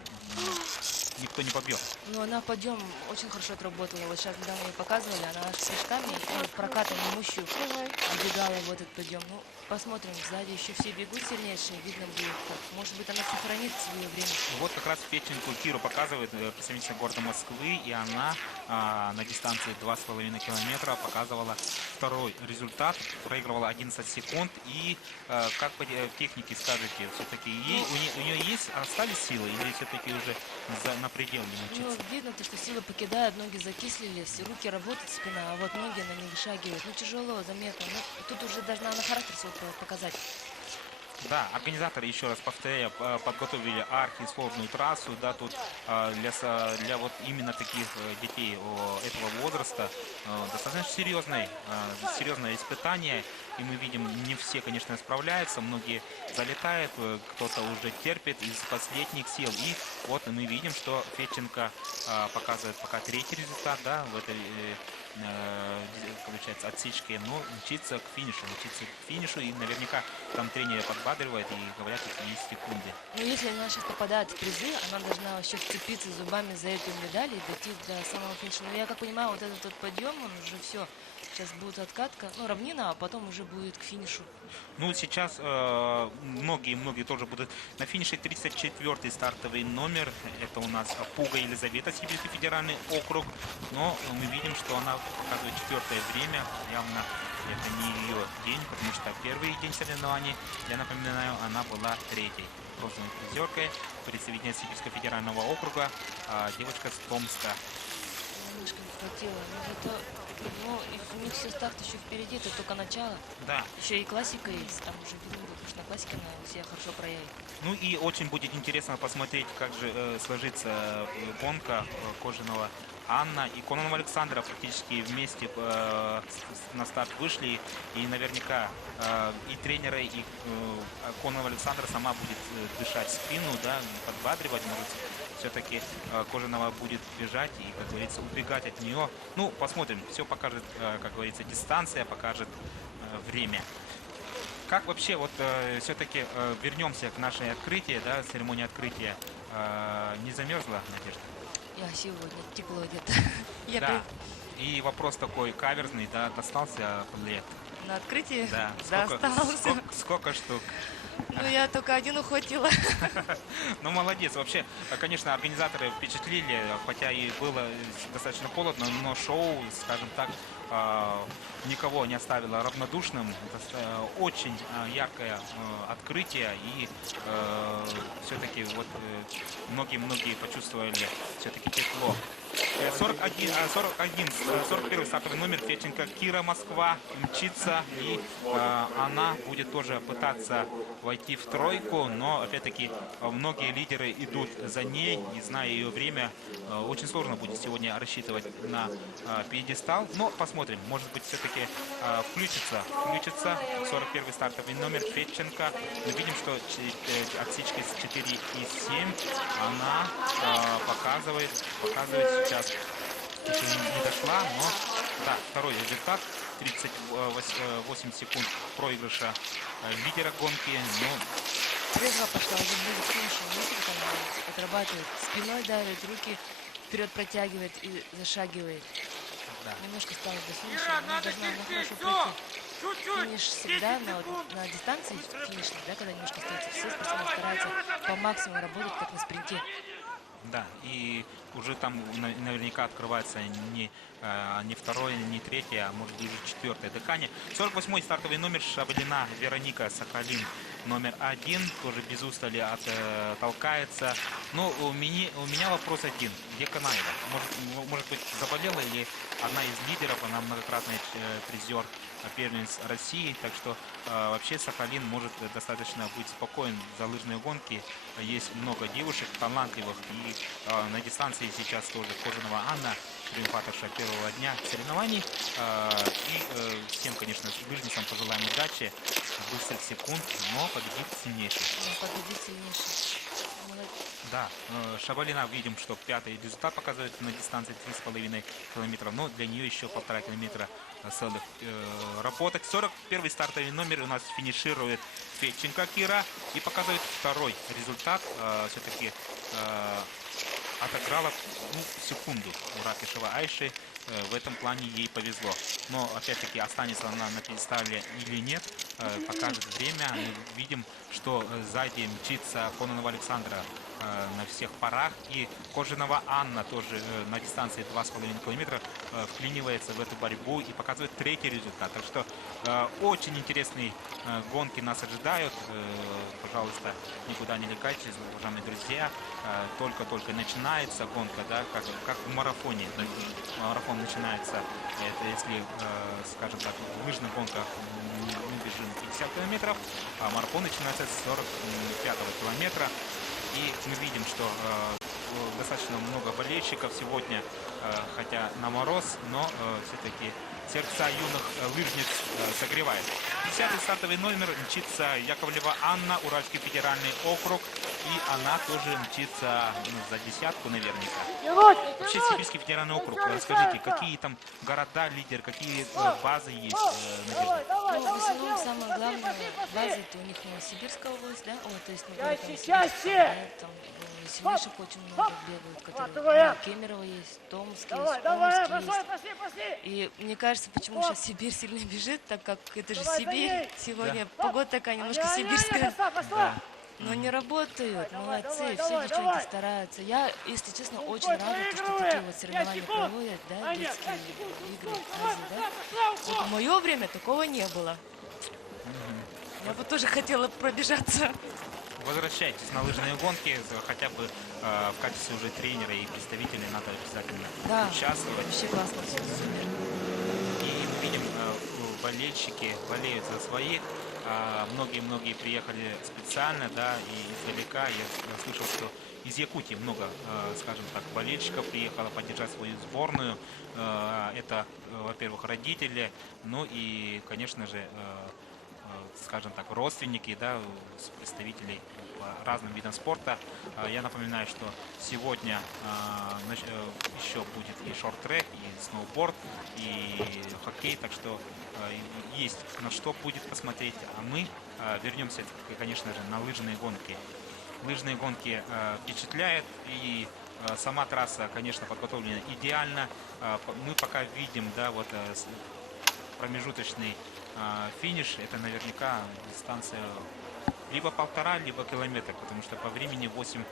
никто не побьет. Но она подъем очень хорошо отработала. Вот сейчас, когда мы ее показывали, она с снежками и прокатом мощью убегала в этот подъем. Ну, посмотрим, сзади еще все бегут сильнейшие, видно будет как. Может быть, она сохранит свое время. Вот как раз Федченко Киру показывает представительница города Москвы, и она на дистанции 2,5 километра показывала второй результат, проигрывала 11 секунд. И как по технике скажете, все-таки у нее есть, остались силы или все-таки уже на пределе Ну, мчится? видно, то, что силы покидают, ноги закислились, руки работают, спина, а вот ноги она не вышагивает. Ну, тяжело, заметно. Ну, тут уже должна на характер свой показать. Да, организаторы, еще раз повторяю, подготовили архисложную трассу, да, тут для вот именно таких детей этого возраста достаточно серьезное испытание, и мы видим, не все, конечно, справляются, многие залетают, кто-то уже терпит из последних сил, и вот мы видим, что Федченко показывает пока третий результат, да, в этой получается отсечке, но мчится к финишу, и наверняка там тренеры подбадривают и говорят, что есть секунды. Ну, если она сейчас попадает в призы, она должна вообще вцепиться зубами за эту медаль и дойти до самого финиша. Но я как понимаю, вот этот подъем, он уже все. Сейчас будет откатка, ну, равнина, а потом уже будет к финишу. Ну, сейчас многие тоже будут на финише. 34-й стартовый номер. Это у нас Пуга Елизавета, Сибирский федеральный округ. Но мы видим, что она показывает четвертое время. Явно это не ее день, потому что первый день соревнований, я напоминаю, она была третьей. Бронзовой призеркой, представительница Сибирского федерального округа, девочка с Томска. Немножко не хватило. Но зато, ну, у них все старт еще впереди, это только начало. Да. Еще и классика есть, там уже видно, потому что на классике она себя хорошо проявит. Ну и очень будет интересно посмотреть, как же сложится гонка Кожаного Анна и Кононова Александра практически вместе на старт вышли. И наверняка и тренеры, и Кононова Александра сама будет дышать в спину, да, подбадривать, может, все-таки Кожаного будет бежать и, как говорится, убегать от нее. Ну, посмотрим, все покажет, как говорится, дистанция, покажет время. Как вообще, вот все-таки вернемся к нашей открытии, да, церемонии открытия. Не замерзла, Надежда? Я сегодня тепло где-то. Я Да. И вопрос такой каверзный, да, достался плед? на открытии Да. достался. Сколько штук? Ну, я только один ухватила. Ну, молодец. Вообще, конечно, организаторы впечатлили, хотя и было достаточно холодно, но шоу, скажем так, никого не оставило равнодушным. Очень яркое открытие, и все-таки вот многие почувствовали все-таки тепло. 41 стартовый номер Федченко Кира, Москва, мчится, и она будет тоже пытаться войти в тройку, но опять-таки многие лидеры идут за ней, не зная ее время. Очень сложно будет сегодня рассчитывать на пьедестал, но посмотрим, может быть, все-таки включится 41 стартовый номер Федченко. Мы видим, что отсечка 4 и 7 она показывает сейчас, еще не дошла, но да, второй результат, 38 секунд проигрыша лидера гонки. Но Трезво пошла, уже будет финиша. Видите, как она отрабатывает. Спиной давит, руки вперед протягивает и зашагивает. да. Немножко стало до финиша. Она должна хорошо пройти. Финиш всегда, но вот на дистанции финишной, да, когда немножко остается, все спортсмены стараются по максимуму работать, как на спринте. Да, и уже там наверняка открывается не второе, не третье, а может быть уже четвертое дыхание. 48-й стартовый номер Шабалина Вероника Сахалин, номер 1, тоже без устали толкается. Но у меня вопрос один. Где Канаева? Может быть, заболела, или одна из лидеров, она многократный призер первенец России, так что вообще Сахалин может достаточно быть спокоен за лыжные гонки. Есть много девушек талантливых, и на дистанции сейчас тоже Кожанова Анна, триумфаторша первого дня соревнований. И всем, конечно, лыжницам пожелаем удачи, быстрых секунд, но победит сильнейший. Победит сильнейший. Да, Шабалина, видим, что пятый результат показывает на дистанции 3,5 километра, но для нее еще 1,5 километра целых работать. 41-й стартовый номер у нас финиширует Федченко Кира и показывает второй результат. Все-таки отыграла секунду у Ракишева Айши. В этом плане ей повезло. Но опять-таки останется она на пьедестале или нет, покажет время. Мы видим, что сзади мчится Кононова Александра на всех парах. И Кожанова Анна тоже на дистанции 2,5 километра вклинивается в эту борьбу и показывает третий результат. Так что очень интересные гонки нас ожидают. Пожалуйста, никуда не лекайтесь, уважаемые друзья. Только-только начинается гонка, да, как в марафоне. Марафон начинается, это если, скажем так, в лыжных гонках мы бежим 50 километров, а марафон начинается с 45-го километра. И мы видим, что достаточно много болельщиков сегодня, хотя на мороз, но все-таки сердца юных лыжниц согревает. 10-й стартовый номер мчится Яковлева Анна, Уральский федеральный округ. И она тоже мчится за десятку наверняка. Вообще Сибирский федеральный округ. Расскажите, какие там города, лидер, какие базы есть, Надежда? Ну, в основном самое главное, база это у них Новосибирская область, да? О, то есть, мы говорим, там, Сибирская, да, там сильнейших очень много бегают, которые, Кемерово есть, Томск есть, Омск есть. И мне кажется, почему сейчас Сибирь сильно бежит, так как это же Сибирь. Сегодня погода такая немножко сибирская. Да. Но не работают, молодцы, все девчонки стараются. Я, если честно, очень рада, что такие вот соревнования проводят, да, детские игры, призы, да. Вот в мое время такого не было. Я бы тоже хотела пробежаться. Возвращайтесь на лыжные гонки, хотя бы в качестве уже тренера и представителей надо обязательно Да, участвовать. вообще классно все, супер. И мы видим, болельщики болеют за своих. Многие приехали специально, да, и издалека. Я слышал, что из Якутии много, скажем так, болельщиков приехало поддержать свою сборную. Это, во-первых, родители, ну и, конечно же, скажем так, родственники, да, представителей по разным видам спорта. Я напоминаю, что сегодня еще будет и шорт-трек, и сноуборд, и хоккей, так что есть на что будет посмотреть. А мы вернемся, конечно же, на лыжные гонки. Лыжные гонки впечатляют, и сама трасса, конечно, подготовлена идеально. Мы пока видим, да, вот промежуточный финиш. Это наверняка дистанция либо 1,5, либо километр, потому что по времени 8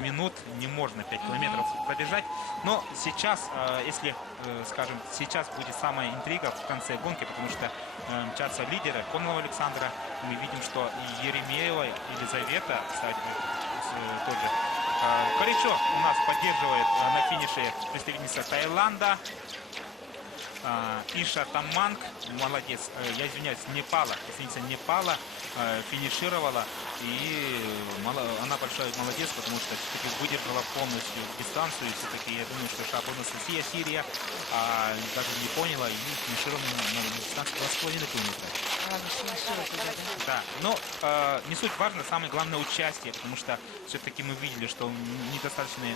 минут не можно 5 километров пробежать. Но сейчас, если, скажем, сейчас будет самая интрига в конце гонки, потому что мчатся лидеры Кононова Александра. Мы видим, что и Еремеева, Елизавета, кстати, тоже горячо у нас поддерживает на финише представительница Таиланда. Иша Таманг, молодец, я извиняюсь, Непала, представительница Непала финишировала, и она большой молодец, потому что все-таки выдержала полностью дистанцию, и все-таки я думаю, что Шабона София Сирия даже не поняла, и финишировала на дистанции 2,5 километра. Да, но не суть важно, самое главное участие, потому что все-таки мы видели, что недостаточно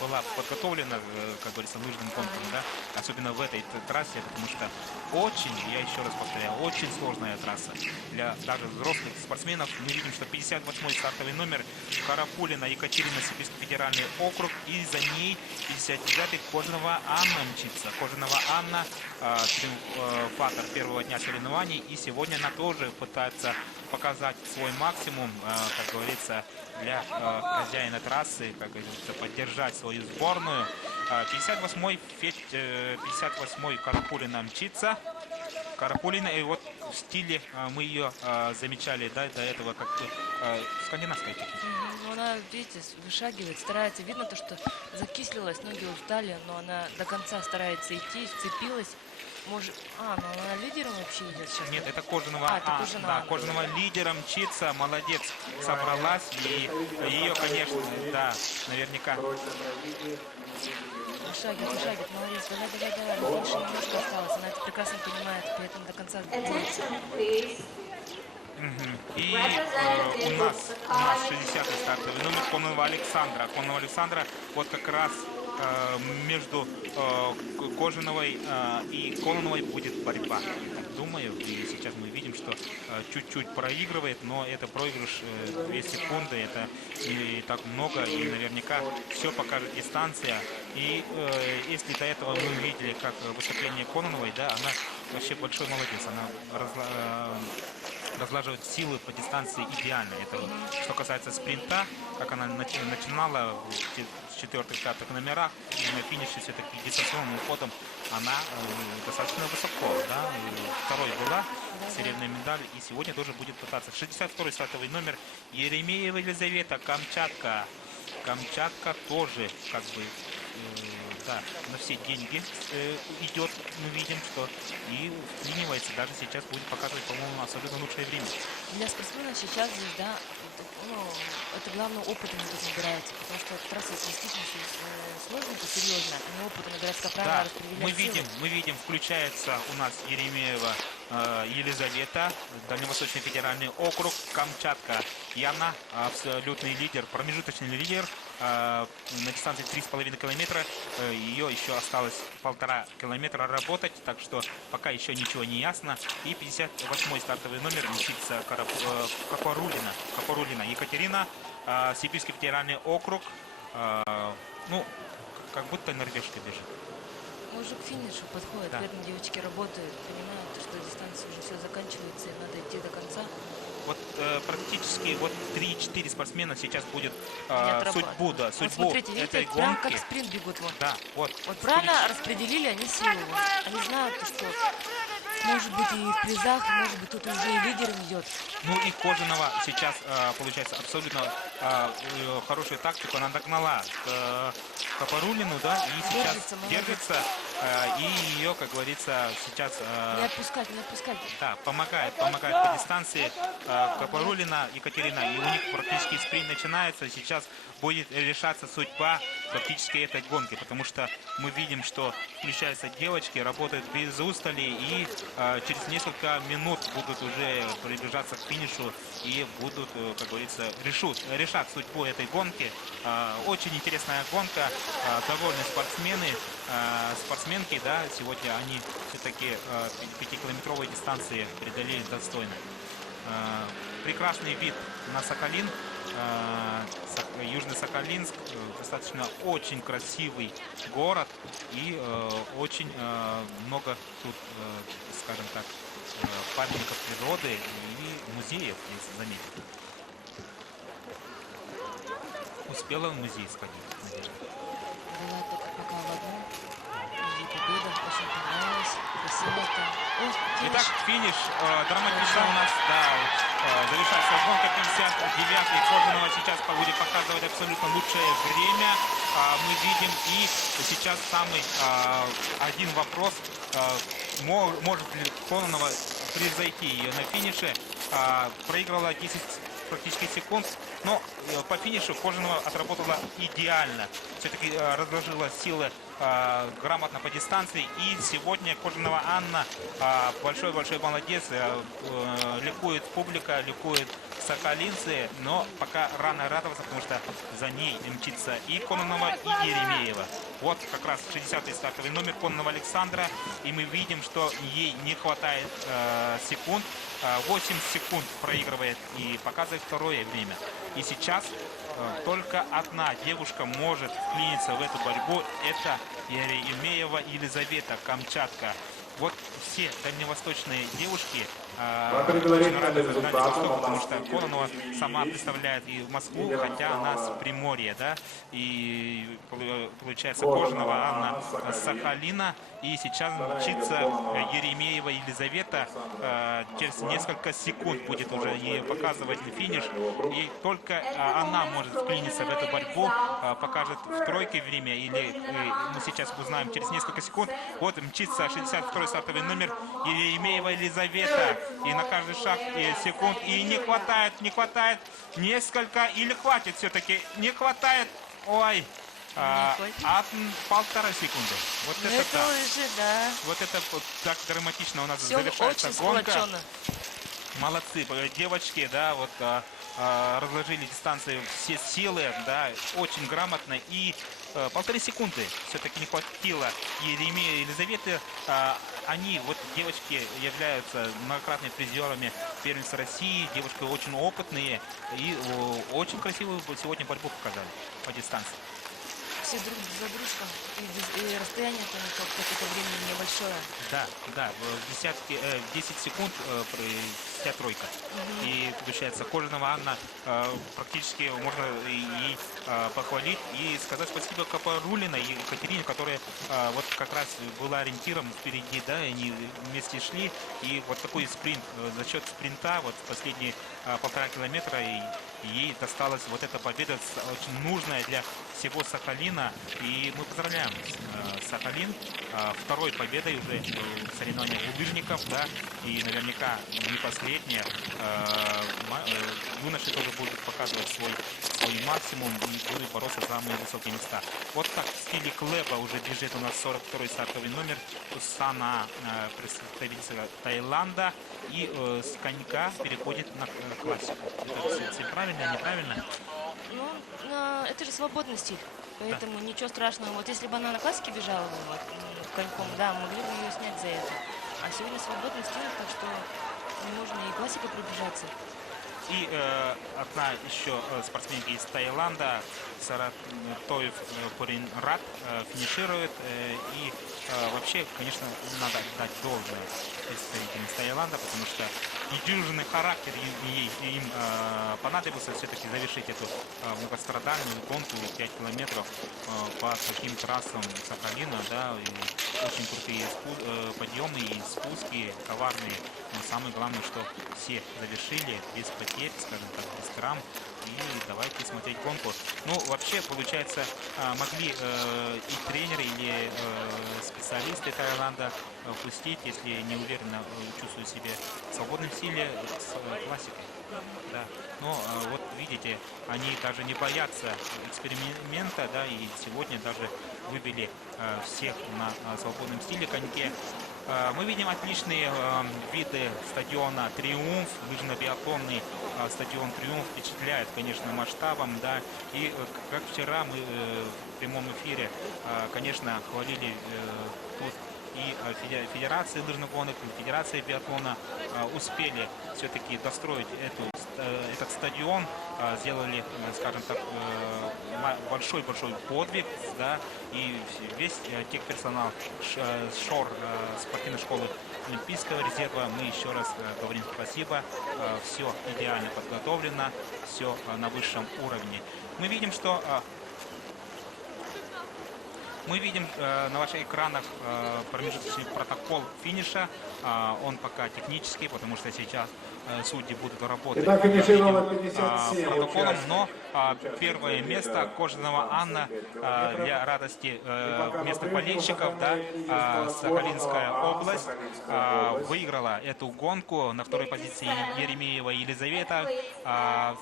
была подготовлена, как говорится, лыжным гонкам, да, особенно в этой трассе, потому что очень, я еще раз повторяю, очень сложная трасса для даже взрослых спортсменов. Мы видим, что 58-й стартовый номер Карапулина Екатерина, Сибирский федеральный округ, и за ней 59-й Кожанова Анна мчится. Кожанова Анна, триумфатор первого дня соревнований, и сегодня она тоже пытается показать свой максимум, как говорится, для хозяина трассы, как говорится, поддержать свою сборную. 58-й 58-й Карапулина мчится. Карапулина, и вот в стиле мы ее замечали, да, до этого, как скандинавская техника. Ну, она, видите, вышагивает, старается. Видно то, что закислилась, ноги устали, но она до конца старается идти, вцепилась. Может, ну она лидером вообще идет сейчас? Нет, это Кожанова. Да, Кожанова лидером мчится, молодец, собралась, и ее, конечно, да, наверняка. Шагит, молодец, давай, больше немножко осталось, она это прекрасно понимает, поэтому до конца будет. И у нас 60-й стартовый номер Кононова Александра. Кононова Александра вот как раз между Кожановой и Кононовой будет борьба. Думаю, и сейчас мы видим, что чуть-чуть проигрывает, но это проигрыш 2 секунды, это не так много, и наверняка все покажет дистанция. И если до этого мы видели, как выступление Кононовой, да, она вообще большой молодец, она разлаживает силы по дистанции идеально. Это вот, что касается спринта, как она начинала в 4-5 номерах, и на финише все-таки дистанционным ходом она достаточно высоко, да, второй была серебряная медаль, и сегодня тоже будет пытаться. 62-й стартовый номер Еремеева Елизавета, Камчатка. Камчатка тоже как бы да, на все деньги идет, мы видим, что и вклинивается, даже сейчас будет показывать, по-моему, абсолютно лучшее время. Для спортсмена сейчас здесь, да, это главное опытом набирается, потому что трасса действительно сложная, серьезная, но опыта набирается, правильно распределять. Мы видим, включается у нас Еремеева Елизавета, Дальневосточный федеральный округ, Камчатка, Яна, абсолютный лидер, промежуточный лидер на дистанции 3,5 километра. Ее еще осталось 1,5 километра работать, так что пока еще ничего не ясно. И 58-й стартовый номер мчится Капорулина Екатерина, Сибирский федеральный округ. Ну, как будто норвежка бежит. Уже к финишу подходит, да. Поэтому девочки работают, понимают, что дистанция уже все заканчивается, и надо идти до конца. Вот практически вот 3-4 спортсмена сейчас будет судьбу вот смотрите, видите, этой гонки. прям как спринт бегут. Вот, да, вот правильно распределили они силу. Они знают, что может быть и в призах, может быть тут уже и лидером идет. Ну и Кожанова сейчас получается абсолютно хорошую тактику. Она догнала Капорулину, да, и сейчас держится. И ее, как говорится, сейчас Не отпускать, не отпускать. да, помогает по дистанции Капарулина Екатерина. И у них практически спринт начинается. Сейчас будет решаться судьба практически этой гонки, потому что мы видим, что включаются девочки, работают без устали и через несколько минут будут уже приближаться к финишу и будут, как говорится, решат судьбу этой гонки. Очень интересная гонка, довольны спортсмены, спортсменки, да, сегодня они все-таки 5-километровые дистанции преодолели достойно. Прекрасный вид на Сахалин. Южный Сахалинск достаточно очень красивый город и очень много тут, скажем так, памятников природы и музеев, если заметить. Успела в музей сходить, Надежда? Была только пока в одном. И победа очень понравилась. Красиво там. Ой, финиш. Итак, финиш драматично у нас, да, завершается гонка 59-й. Кожаного сейчас будет показывать абсолютно лучшее время. Мы видим, и сейчас самый один вопрос, может ли Кононова превзойти ее на финише. Проиграла 10 практически секунд, но по финишу Кожаного отработала идеально. Все-таки разложила силы грамотно по дистанции. И сегодня Кожаного Анна большой-большой молодец. Ликует публика, ликует сахалинцы, но пока рано радоваться, потому что за ней мчится и Кононова, и Еремеева. Вот как раз 60-й стартовый номер Кононова Александра. И мы видим, что ей не хватает секунд. 8 секунд проигрывает и показывает второе время. И сейчас только одна девушка может вклиниться в эту борьбу. Это Еремеева Елизавета, Камчатка. Вот все дальневосточные девушки очень рады за Дальний Восток, потому что Кононова сама представляет и Москву, хотя она с Приморья, да, и получается Кожаного Анна с Сахалина, и сейчас мчится Еремеева Елизавета, через несколько секунд будет уже ей показывать финиш, и только она может вклиниться в эту борьбу, покажет в тройке время, или мы сейчас узнаем через несколько секунд. Вот мчится 62-й стартовый номер Еремеева Елизавета. И на каждый шаг и секунд. И не хватает несколько. Или хватит все-таки. Не хватает. Ой. От 1,5 секунды. Вот Ну, это это так. уже, да. Вот это вот так драматично у нас Все завершается очень гонка. сплоченно. Молодцы, девочки, да, вот разложили дистанции все силы, да, очень грамотно. И 1,5 секунды все-таки не хватило Еремея и Елизаветы. Они, вот девочки, являются многократными призерами первенства России. Девушки очень опытные и очень красивую сегодня борьбу показали по дистанции. Все друг за дружком. И расстояние там какое-то времени небольшое. Да, в 10 секунд вся тройка. И получается, Кожаного Анна практически можно ей похвалить и сказать спасибо Капарулиной и Екатерине, которая вот как раз была ориентиром впереди, да, и они вместе шли. И вот такой спринт, за счет спринта, вот последние 1,5 километра, и ей досталась вот эта победа, очень нужная для всего Сахалина. И мы поздравляем Сахалин второй победой уже в соревнованиях лыжников, да, и наверняка не последняя. Юноши тоже будут показывать свой максимум и будут бороться за самые высокие места. Вот так в стиле клэба уже бежит у нас 42-й стартовый номер Сана, представитель Таиланда, и с конька переходит на классику. Это все правильно, неправильно? Ну, это же свободный стиль. Поэтому ничего страшного. Вот если бы она на классике бежала бы вот, коньком, да, могли бы ее снять за это. А сегодня свободный стиль, так что можно и классикой пробежаться. И одна еще спортсменка из Таиланда, Саратоев Пуринрат, финиширует. И вообще, конечно, надо дать должное представителям Таиланда, потому что недюжинный характер им понадобился все-таки завершить эту многострадальную гонку 5 километров по таким трассам Сахалина, да, и очень крутые подъемы и спуски, коварные. Но самое главное, что все завершили без потерь, скажем так, без травм. и давайте смотреть гонку. Ну, вообще, получается, могли и тренеры, или специалисты Таиланда пустить, если не уверенно чувствуют себя в свободном стиле, с классикой. Да. Но вот видите, они даже не боятся эксперимента, да, и сегодня даже выбили всех на свободном стиле коньке. Мы видим отличные виды стадиона «Триумф». Лыжно-биатлонный стадион «Триумф» впечатляет, конечно, масштабом. Да. И как вчера мы в прямом эфире, конечно, хвалили тут и Федерации лыжных гонок, и Федерации биатлона успели все-таки достроить этот стадион, сделали, скажем так, большой-большой подвиг, да, и весь техперсонал спортивной школы Олимпийского резерва, мы еще раз говорим спасибо, все идеально подготовлено, все на высшем уровне. Мы видим, что на ваших экранах промежуточный протокол финиша. Он пока технический, потому что сейчас судьи будут работать Итак, финишировало этим 57 протоколом. участников. Но первое место Кожаного Анна для радости места болельщиков, да, Сахалинская область выиграла эту гонку. На второй позиции Еремеева Елизавета,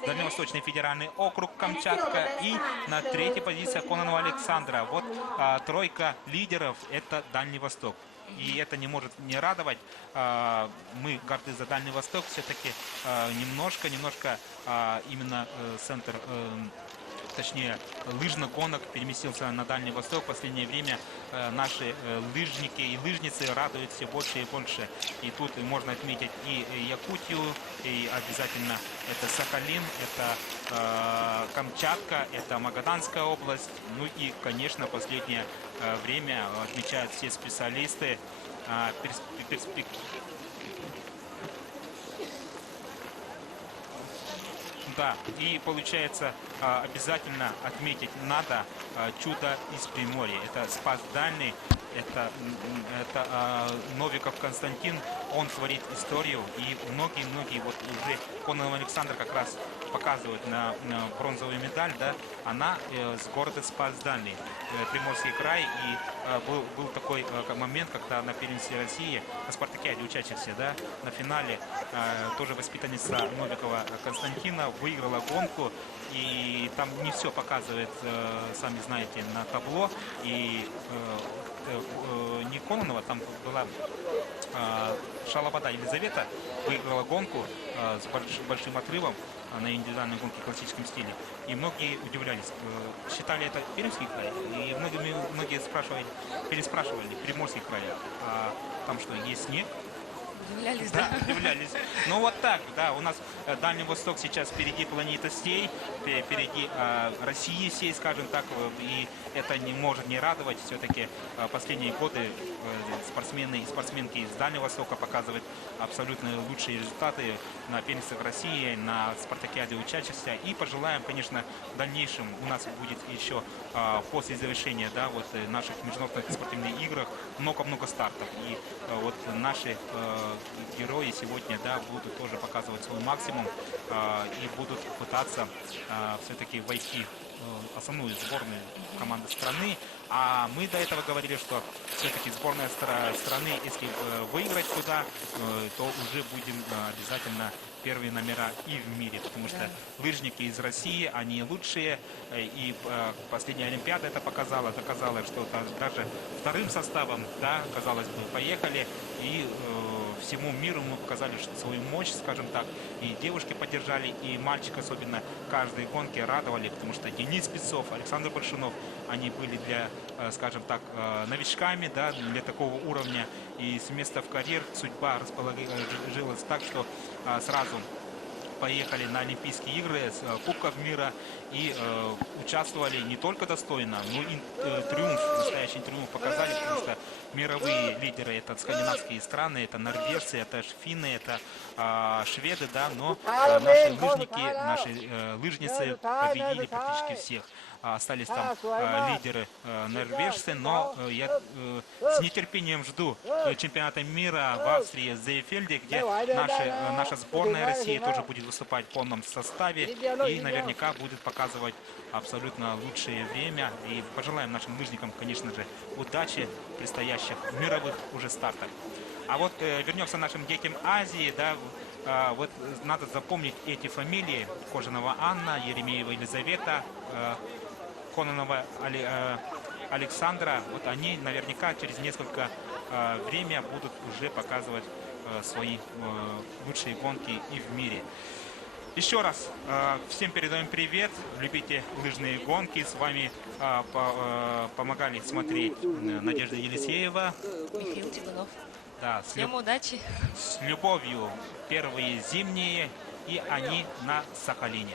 Дальневосточный федеральный округ Камчатка, и на третьей позиции Кононова Александра. Вот тройка лидеров — это Дальний Восток. И это не может не радовать. Мы горды за Дальний Восток. Все-таки немножко именно центр, точнее, лыжных гонок переместился на Дальний Восток. В последнее время наши лыжники и лыжницы радуют все больше и больше. И тут можно отметить и Якутию, и обязательно это Сахалин, это Камчатка, это Магаданская область. Ну и, конечно, последнее время отмечают все специалисты Да, и получается, обязательно отметить надо чудо из Приморья. Это Спас Дальний, это Новиков Константин. Он творит историю, и многие вот уже Кононов Александр как раз показывает на бронзовую медаль, да, она с города Спас Дальний, Приморский край. И был такой момент, когда на первенстве России, на спартакиаде учащихся, да, на финале тоже воспитанница Новикова Константина выиграла гонку. И там не все показывает, сами знаете, на табло. И не Кононова, там была Шалобода Елизавета, выиграла гонку с большим отрывом на индивидуальной гонке в классическом стиле. И многие удивлялись, считали это Пермский край, и многие переспрашивали Приморский край, а там что, есть снег? Удивлялись, да? Удивлялись. Ну вот так, да, у нас Дальний Восток сейчас впереди планеты сей, впереди России сей, скажем так, и это не может не радовать. Все-таки последние годы спортсмены и спортсменки из Дальнего Востока показывают абсолютно лучшие результаты на первенствах России, на спартакиаде учащихся. И пожелаем, конечно, в дальнейшем у нас будет еще после завершения, да, вот наших международных спортивных играх много-много стартов. И вот наши герои сегодня, да, будут тоже показывать свой максимум и будут пытаться все-таки войти в основную сборную команды страны. А мы до этого говорили, что все-таки сборная страны, если выиграть туда, то уже будем обязательно первые номера и в мире, потому что лыжники из России, они лучшие, и последняя Олимпиада это доказала, что даже вторым составом, да, казалось бы, поехали, и всему миру мы показали свою мощь, скажем так, и девушки поддержали, и мальчик особенно каждой гонке радовали, потому что Денис Спецов, Александр Большунов, они были для, скажем так, новичками, да, для такого уровня, и с места в карьер судьба расположилась так, что сразу поехали на Олимпийские игры с Кубков мира и участвовали не только достойно, но и триумф, настоящий триумф показали, потому что мировые лидеры — это скандинавские страны, это норвежцы, это финны, это шведы, да, но наши лыжники, наши лыжницы победили практически всех. остались там лидеры норвежцы, но я с нетерпением жду чемпионата мира в Австрии в Зейфельде, где наша сборная России тоже будет выступать в полном составе и наверняка будет показывать абсолютно лучшее время. И пожелаем нашим лыжникам, конечно же, удачи в предстоящих мировых уже стартах. А вот вернемся к нашим детям Азии, да, вот надо запомнить эти фамилии: Кожанова Анна, Еремеева Елизавета, Кононова Александра. Вот они наверняка через несколько время будут уже показывать свои лучшие гонки и в мире. Еще раз всем передаем привет, любите лыжные гонки. С вами помогали смотреть Надежда Елисеева, Михаил Тигунов. да, Всем удачи. с любовью, первые зимние, и они на Сахалине.